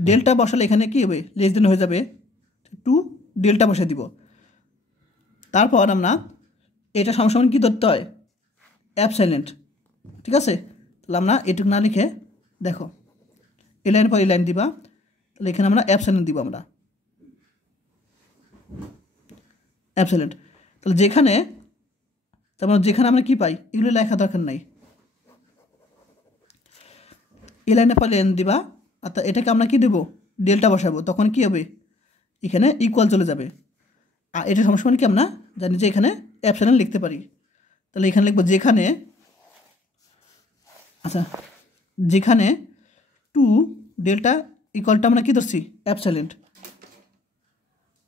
ডেল্টা বসালে এখানে কি হবে, লেস দেন হয়ে যাবে 2, ডেল্টা বসিয়ে দিব। তারপর আমরা এটা সমান কী ধরতে হয়, অ্যাবসাইলেন্ট, ঠিক আছে। তাহলে আমরা এটুকু না লিখে দেখো এই লাইন পর এই লাইন দিবা, তাহলে এখানে আমরা অ্যাবসাইলেন্ট দিব, আমরা অ্যাবসাইলেন্ট। তাহলে যেখানে আমরা কি পাই এগুলো লেখা দরকার নাই, এই লাইনে পর লাইন দিবা, আর এটাকে আমরা কি দেবো ডেল্টা বসাবো, তখন কি হবে এখানে ইকুয়াল চলে যাবে। আর এটা সমান কি আমরা জানি যে এখানে অ্যাবসাইলেন্ট লিখতে পারি, তাহলে এখানে লিখবো যেখানে, আচ্ছা যেখানে 2 ডেল্টা ইকুয়ালটা আমরা কি ধরছি অ্যাবসাইলেন্ট,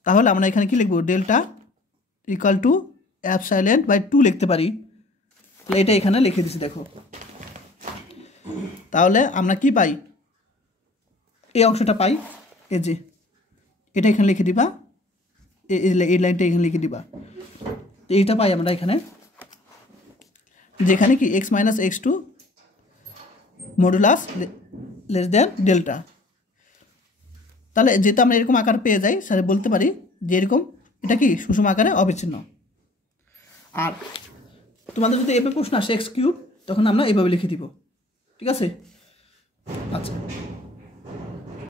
তাহলে আমরা এখানে কি লিখবো ডেল্টা ইকুয়াল টু অ্যাবসাইলেন্ট বাই 2 লিখতে পারি। তাহলে এটা এখানে লিখে দিচ্ছি দেখো, তাহলে আমরা কি পাই, এই অংশটা পাই, এই যে এটা এখানে লিখে দিবা, এই লাইনটা এখানে লিখে দিবা, তো এইটা পাই আমরা এখানে, যেখানে কি x minus x2 modulus less than delta. তাহলে যেহেতু আমরা এরকম আকার পেয়ে যাই, স্যার বলতে পারি যে এরকম এটা কি সুষম আকারে অবিচ্ছিন্ন। আর তোমাদের যদি এভাবে প্রশ্ন আসে x কিউব, তখন আমরা এভাবে লিখে দিব, ঠিক আছে।